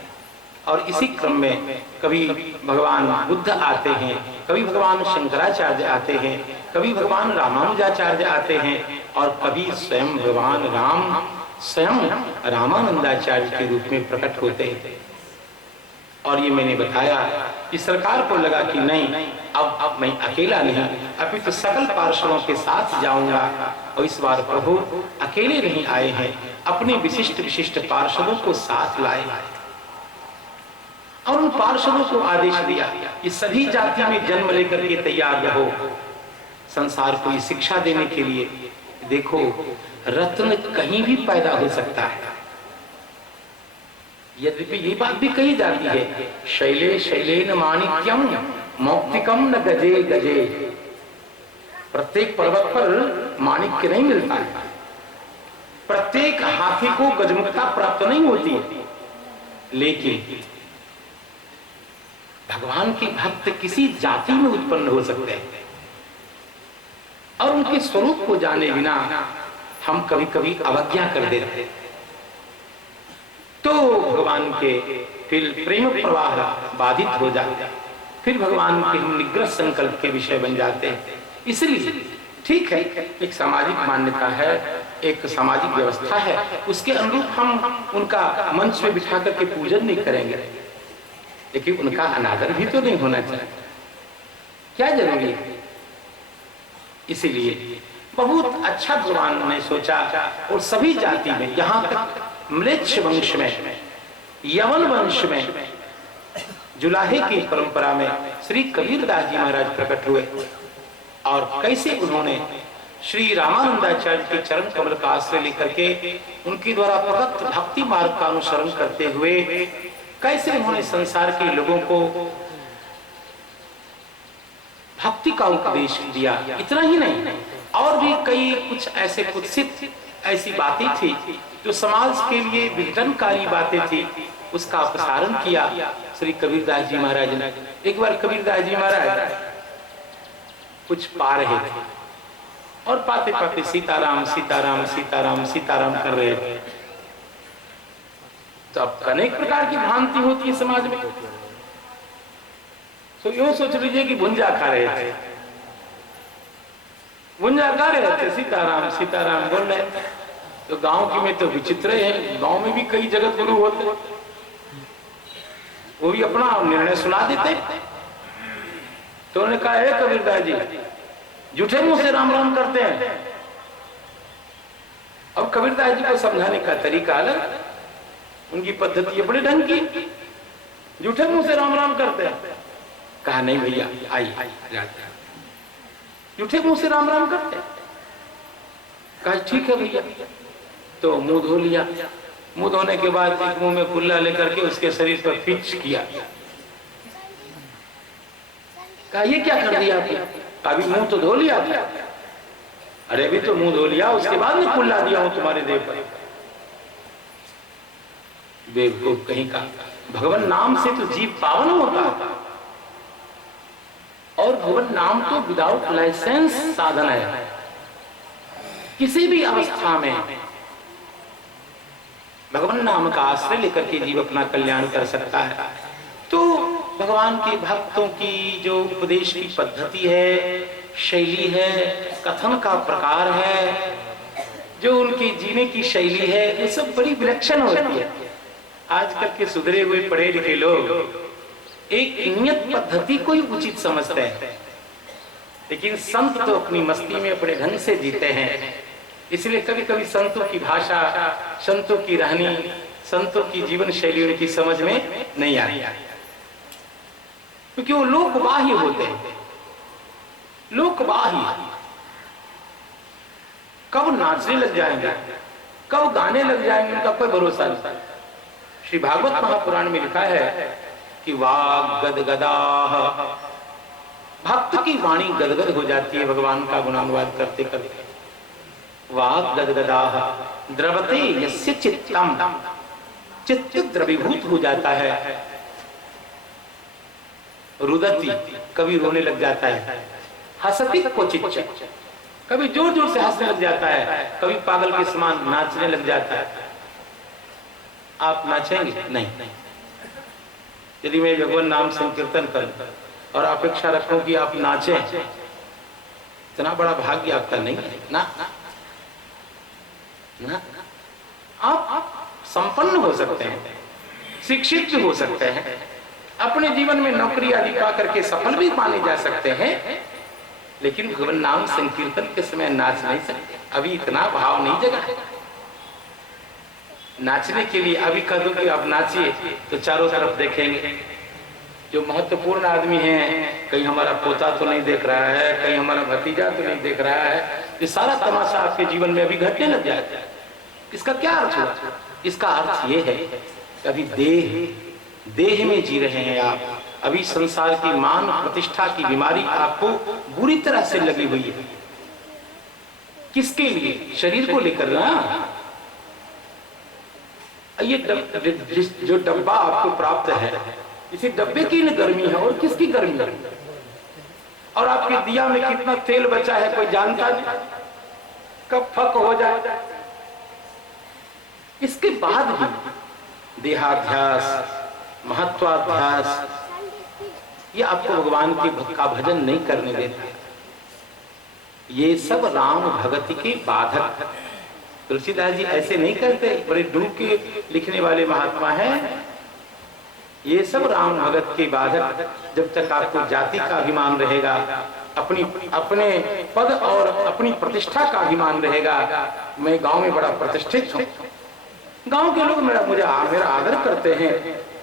और इसी क्रम में कभी भगवान बुद्ध आते हैं, कभी भगवान शंकराचार्य आते हैं, कभी भगवान रामानुजाचार्य आते हैं, और कभी स्वयं भगवान राम स्वयं रामानंदाचार्य के रूप में प्रकट होते हैं। और ये मैंने बताया कि सरकार को लगा कि नहीं, अब मैं अकेला नहीं, अभी तो सकल पार्षदों के साथ जाऊंगा, और इस बार प्रभु अकेले नहीं आए हैं, अपने विशिष्ट विशिष्ट पार्षदों को साथ लाए, और उन पार्षदों को आदेश दिया कि सभी जाति में जन्म लेकर के तैयार रहो संसार को शिक्षा देने के लिए। देखो, रत्न कहीं भी पैदा हो सकता है, यद्यपि ये बात भी कही जाती है, शैले शैलेन माणिक्यम मौक्तिकम न गजे गजे। प्रत्येक पर्वत पर माणिक्य नहीं मिलता है, प्रत्येक हाथी को गजमुक्ता प्राप्त नहीं होती है, लेकिन भगवान के भक्त किसी जाति में उत्पन्न हो सकते हैं, और उनके स्वरूप को जाने बिना हम कभी कभी अवज्ञा कर देते हैं, तो भगवान के फिर प्रेम प्रवाह बाधित हो जाता है, फिर भगवान के हम निग्रह संकल्प के विषय बन जाते हैं। इसलिए ठीक है, एक सामाजिक मान्यता है, एक सामाजिक व्यवस्था है, उसके अनुरूप हम उनका मंच में बिठा करके पूजन नहीं करेंगे, लेकिन उनका अनादर भी तो नहीं होना चाहिए, क्या जरूरी है। इसीलिए बहुत अच्छा भगवान ने सोचा, और सभी जाति में, यहाँ तक म्लेच्छ वंश में, यवन वंश में, जुलाहे की परंपरा में श्री कबीरदास जी महाराज प्रकट हुए, और कैसे उन्होंने श्री रामानंदाचार्य के चरण कमल का आश्रय लेकर के उनके द्वारा प्रदत्त भक्ति मार्ग का अनुसरण करते हुए कैसे उन्होंने संसार के लोगों को भक्ति का उपदेश दिया। इतना ही नहीं, और भी कई कुछ ऐसे कुत्सित ऐसी बातें थी जो समाज के लिए विघटनकारी बातें थी, उसका प्रसारण किया श्री कबीरदास जी महाराज ने। एक बार कबीरदास जी महाराज कुछ पा रहे थे और पाते पाते सीताराम सीताराम सीताराम सीताराम कर रहे थे। तो अब अनेक प्रकार की भ्रांति होती है समाज में। तो यूं सोच लीजिए कि भुंजा खा रहे थे, भुंजा खा रहे थे, सीताराम सीताराम बोल रहे थे। तो गांव की में तो विचित्र है, गांव में भी कई जगत गुरु होते, वो भी अपना निर्णय सुना देते। तो उन्होंने कहा, है कबीरदास जी झूठे मुंह से राम राम करते हैं। अब कबीरदास जी को समझाने का तरीका अलग, उनकी पद्धति बड़े ढंग की, झूठे मुंह से राम राम करते हैं। कहा नहीं भैया, आई झूठे मुंह से राम राम करते हैं। कहा ठीक है भैया। तो मुंह धो लिया, मुंह धोने के बाद एक मुंह में कुल्ला लेकर के उसके शरीर पर पिच किया। कहा ये क्या कर दिया आपने? अभी मुंह तो धो लिया था। अरे अभी तो मुंह धो लिया, उसके बाद में कुल्ला दिया हूं तुम्हारे देह पर। बेवकूफ कहीं का, भगवान नाम से तो जीव पावन होता है, और भगवान नाम तो विदाउट लाइसेंस साधन है। किसी भी अवस्था में भगवान नाम का आश्रय लेकर के जीव अपना कल्याण कर सकता है। तो भगवान के भक्तों की जो उपदेश की पद्धति है, शैली है, कथन का प्रकार है, जो उनकी जीने की शैली है, ये सब बड़ी विलक्षण होती है। आजकल के सुधरे हुए पढ़े लिखे लोग एक नियत पद्धति को ही उचित समझते हैं, लेकिन संत तो अपनी मस्ती में अपने ढंग से जीते हैं। इसलिए कभी कभी संतों की भाषा, संतों की रहनी, संतों की जीवन शैली उनकी समझ में नहीं आती, क्योंकि वो लोकवाही होते हैं। लोकवाही कब नाचने लग जाएंगे, कब गाने लग जाएंगे, उनका कोई भरोसा नहीं। श्री भागवत महापुराण में लिखा है कि वाग गदगदाह, भक्त की वाणी गदगद हो जाती है भगवान का गुणानुवाद करते करते। वाग गदगदाह द्रवते यस्य चित्तम, चित्त द्रवीभूत हो जाता है। रुदती, कभी रोने लग जाता है। हसती क्वचित, कभी जोर जोर से हंसने लग जाता है, कभी पागल के समान नाचने लग जाता है। आप नाचेंगे? नहीं। यदि मैं भगवान नाम संकीर्तन करूं और अपेक्षा रखूं कि आप नाचें, इतना बड़ा भाग्य आपका नहीं है ना। ना, आप संपन्न हो सकते हैं, शिक्षित हो सकते हैं, अपने जीवन में नौकरी आदि पा करके सफल भी माने जा सकते हैं, लेकिन भगवान नाम संकीर्तन के समय नाच नहीं सकते। अभी इतना भाव नहीं जगा है नाचने के लिए। अभी कह दो कि आप नाचिए तो चारों तरफ देखेंगे, जो महत्वपूर्ण आदमी हैं, कहीं हमारा पोता तो नहीं देख रहा है, कहीं हमारा भतीजा तो नहीं देख रहा है। ये सारा तमाशा आपके जीवन में अभी घटने लग जाता है। इसका क्या अर्थ हुआ? इसका अर्थ ये है कि अभी देह में जी रहे हैं आप। अभी संसार की मान प्रतिष्ठा की बीमारी आपको बुरी तरह से लगी हुई है। किसके लिए? शरीर को लेकर ना। ये जो डब्बा आपको प्राप्त है, इसी डब्बे की न गर्मी है, और किसकी गर्मी है? और आपके दिया में कितना तेल बचा है कोई जानता नहीं, कब फक हो जाए। इसके बाद भी देहाध्यास, महत्वाध्यास, ये आपको भगवान का भजन नहीं करने देता। ये सब राम भगति के बाधक। तुलसीदास जी ऐसे नहीं करते, बड़े डूब के लिखने वाले महात्मा हैं। ये सब राम भगत के बाधक। जब तक आपको जाति का अभिमान रहेगा, अपने पद और अपनी प्रतिष्ठा का अभिमान रहेगा, मैं गांव में बड़ा प्रतिष्ठित हूं, गांव के लोग मेरा आदर करते हैं,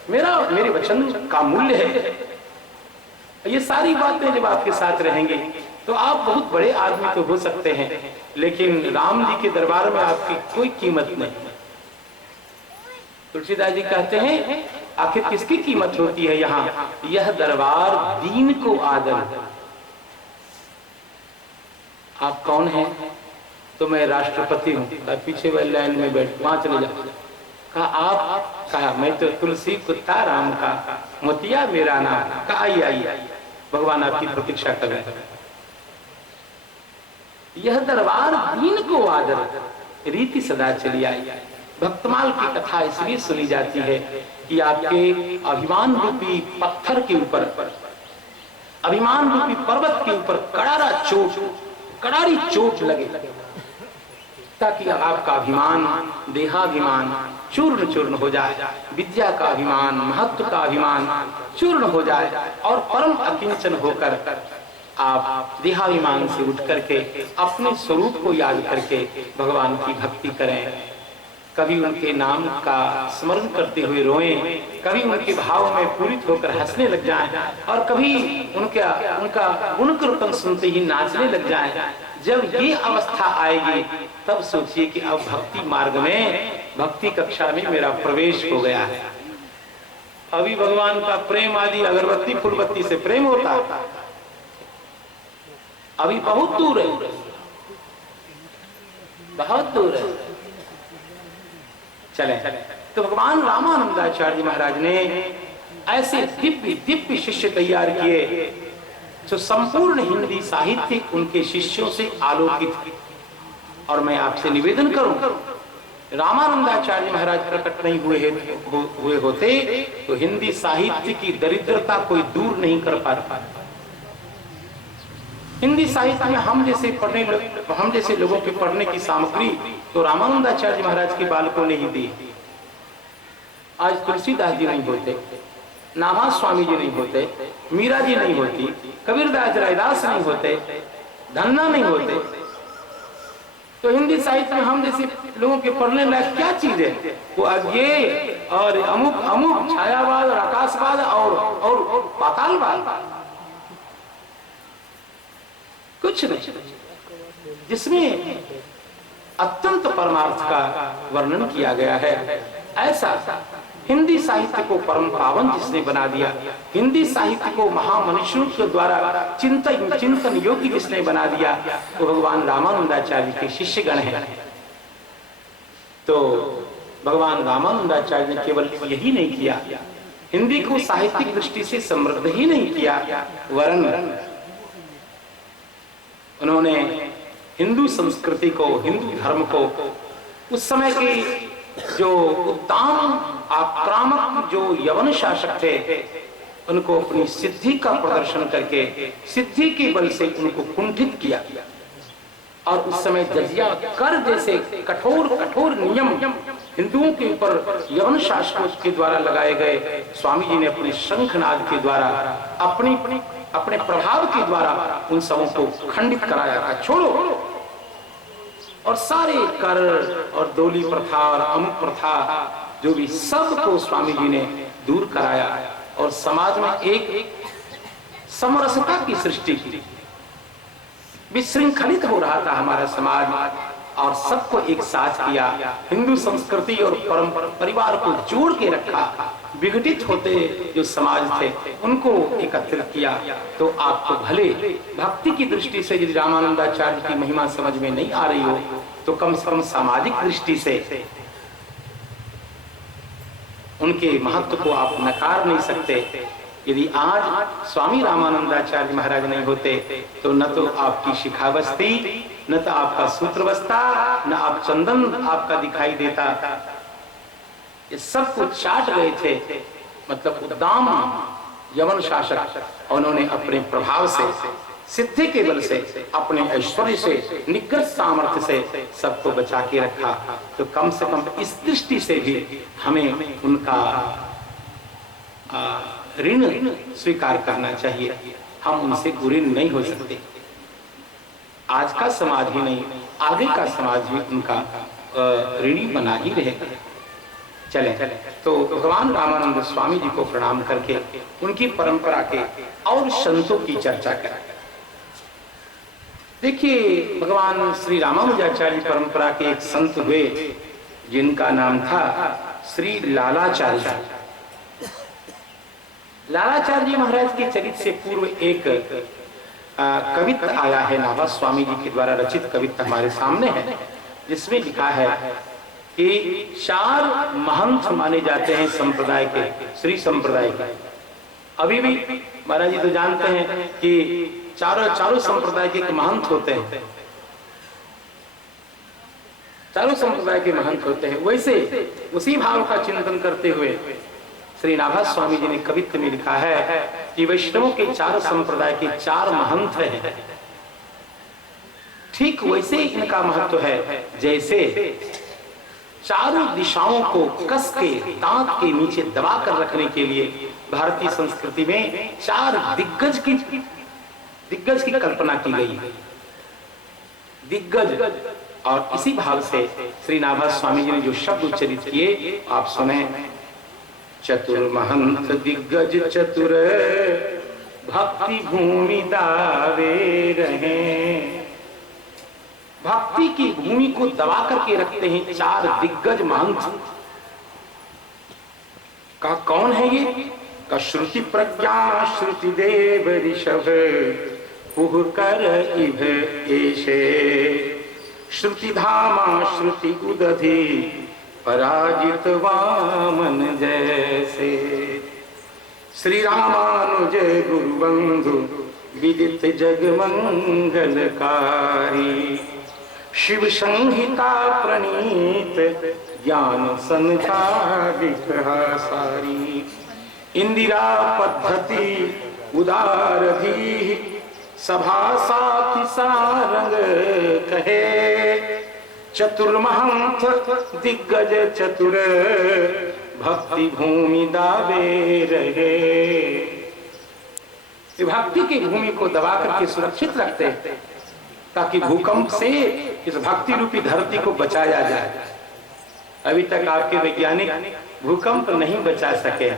मेरे वचन का मूल्य है, ये सारी बातें जब आपके साथ रहेंगे तो आप बहुत बड़े आदमी तो हो सकते हैं, लेकिन राम जी के दरबार में आपकी कोई कीमत नहीं। तुलसीदास जी कहते हैं आखिर किसकी कीमत होती है यहाँ? यह दरबार दीन को आदर। आप कौन हैं? तो मैं राष्ट्रपति हूँ। पीछे वाली लाइन में बैठ, वहां चले जाओ। कहा आप? कहा मैं तो तुलसी कुत्ता राम का, मोतिया मेरा नाम। कहा आई भगवान आपकी प्रतीक्षा कर रहे हैं। यह दरबार दीन को आदर, रीति सदा चली आई। भक्तमाल की कथा इसलिए सुनी जाती है कि आपके अभिमान रूपी पत्थर के ऊपर, अभिमान रूपी पर्वत के ऊपर कड़ारी चोट लगे, ताकि आपका अभिमान, देहाभिमान चूर्ण चूर्ण हो जाए, विद्या का अभिमान, महत्व का अभिमान चूर्ण हो जाए और परम अकिंचन होकर आप देहाभिमान से उठ करके अपने स्वरूप को याद करके भगवान की भक्ति करें। कभी उनके नाम का स्मरण करते हुए रोएं, कभी उनके भाव में पूरित होकर हंसने लग जाएं और कभी उनका गुण कीर्तन सुनते ही नाचने लग जाएं। जब ये अवस्था आएगी तब सोचिए कि अब भक्ति मार्ग में, भक्ति कक्षा में मेरा प्रवेश हो गया है। अभी भगवान का प्रेम आदि अगरबत्ती फूलबत्ती से प्रेम होता, अभी बहुत दूर है, बहुत दूर है। चले तो भगवान रामानंदाचार्य महाराज ने ऐसे दिव्य दिव्य शिष्य तैयार किए जो संपूर्ण हिंदी साहित्य उनके शिष्यों से आलोकित। और मैं आपसे निवेदन करूं, रामानंदाचार्य महाराज प्रकट नहीं हुए होते तो हिंदी साहित्य की दरिद्रता कोई दूर नहीं कर पाता। हिंदी साहित्य में हम जैसे लोगों के पढ़ने की सामग्री तो रामानंदाचार्य महाराज के बालकों ने ही दी। आज तुलसीदास जी नहीं होते, नाभास स्वामी जी नहीं होते, मीरा जी नहीं होती, कबीरदास रैदास नहीं होते, धन्ना नहीं होते, तो हिंदी साहित्य में हम जैसे लोगों के पढ़ने लायक क्या चीज है? वो अज्ञेय और अमुक छायावाद और आकाशवाद और पातालवाद, कुछ नहीं, जिसमें अत्यंत परमार्थ का वर्णन किया गया है। ऐसा हिंदी साहित्य को परम पावन जिसने बना दिया, हिंदी साहित्य को महामनुष्यों के द्वारा चिंतन योग्य जिसने बना दिया, तो भगवान रामानंदाचार्य के शिष्यगण हैं। तो भगवान रामानंदाचार्य ने केवल यही नहीं किया, हिंदी को साहित्यिक दृष्टि से समृद्ध ही नहीं किया, वरन उन्होंने हिंदू संस्कृति को, हिंदू धर्म को, उस समय के जो उत्तान आक्रामक जो यवन शासक थे, उनको अपनी सिद्धि का प्रदर्शन करके सिद्धि के बल से उनको कुंठित किया। और उस समय जजिया कर जैसे कठोर नियम हिंदुओं के ऊपर यवन शासकों के द्वारा लगाए गए, स्वामी जी ने अपने शंखनाद के द्वारा, अपने प्रभाव के द्वारा उन सबों को खंडित कराया था, छोड़ो। और सारे कर और डोली प्रथा और अमुक प्रथा जो भी सब को स्वामी जी ने दूर कराया और समाज में एक समरसता की सृष्टि की। विशृंखलित हो रहा था हमारा समाज और सबको एक साथ किया, हिंदू संस्कृति और परंपरा परिवार को जोड़ के रखा। विघटित होते जो समाज थे उनको एकत्रित किया। तो आपको भले भक्ति की दृष्टि से यदि रामानंदाचार्य की महिमा समझ में नहीं आ रही हो तो कम से कम सामाजिक दृष्टि से उनके महत्व को आप नकार नहीं सकते। यदि आज स्वामी रामानंदाचार्य महाराज नहीं होते तो न तो आपकी शिखावस्ती, न तो आपका सूत्र बस्ता, न आप चंदन आपका दिखाई देता। ये सब कुछ चाट गए थे, मतलब उद्दाम यवन शासक, उन्होंने अपने प्रभाव से, सिद्धि के बल से, अपने ऐश्वर्य से, निकृष्ट सामर्थ्य से सबको बचा के रखा। तो कम से कम इस दृष्टि से भी हमें उनका ऋण स्वीकार करना चाहिए। हम उनसे ऋणी नहीं हो सकते। आज का समाज ही नहीं, आगे का समाज भी उनका ऋणी बना ही रहेगा। चले तो भगवान रामानंद स्वामी जी को प्रणाम करके उनकी परंपरा के और संतों की चर्चा करें। देखिए, भगवान श्री रामानुजाचार्य परंपरा के एक संत हुए जिनका नाम था श्री लालाचार्य। लालाचार्य जी महाराज के चरित्र से पूर्व एक कवित्त आया है, नाभा स्वामी जी के द्वारा रचित कवित्त हमारे सामने है, जिसमें लिखा है कि 4 महंत माने जाते हैं संप्रदाय के, श्री संप्रदाय के। अभी भी महाराज जी तो जानते हैं कि चारों संप्रदाय के महंत होते हैं, चारों संप्रदाय के महंत होते हैं। वैसे उसी भाव का चिंतन करते हुए श्री नाभा स्वामी जी ने कवित्त में लिखा है कि वैष्णवों के 4 संप्रदाय के 4 महंत हैं। ठीक वैसे इनका महत्व है जैसे चारों दिशाओं को कस के दांत के नीचे दबा कर रखने के लिए भारतीय संस्कृति में 4 दिग्गज की कल्पना की गई है। दिग्गज, और इसी भाव से श्री नाभा स्वामी जी ने जो शब्द उच्चरित किए आप सुने। चतुर्महंत दिग्गज चतुर भक्ति भूमि दावे रहे। भक्ति की भूमि को दबा करके रखते हैं 4 दिग्गज महंत। का कौन है ये? का श्रुति प्रज्ञा श्रुति देव ऋषभ पुह कर इभ एशे। श्रुति धामा श्रुति उदधि पराजित वामन जैसे। श्री रामानुज गुरु बंधु विदित जग मंगलकारी। शिव संहिता प्रणीत ज्ञान संध्या सारी। इंदिरा पद्धति उदारधी सभा साथी सारंग कहे। चतुर्महंत दिग्गज चतुर भक्ति भूमि दावे रहे। भक्ति की भूमि को दबा करके सुरक्षित रखते हैं ताकि भूकंप से इस भक्ति रूपी धरती को बचाया जाए। अभी तक आपके वैज्ञानिक भूकंप नहीं बचा सके।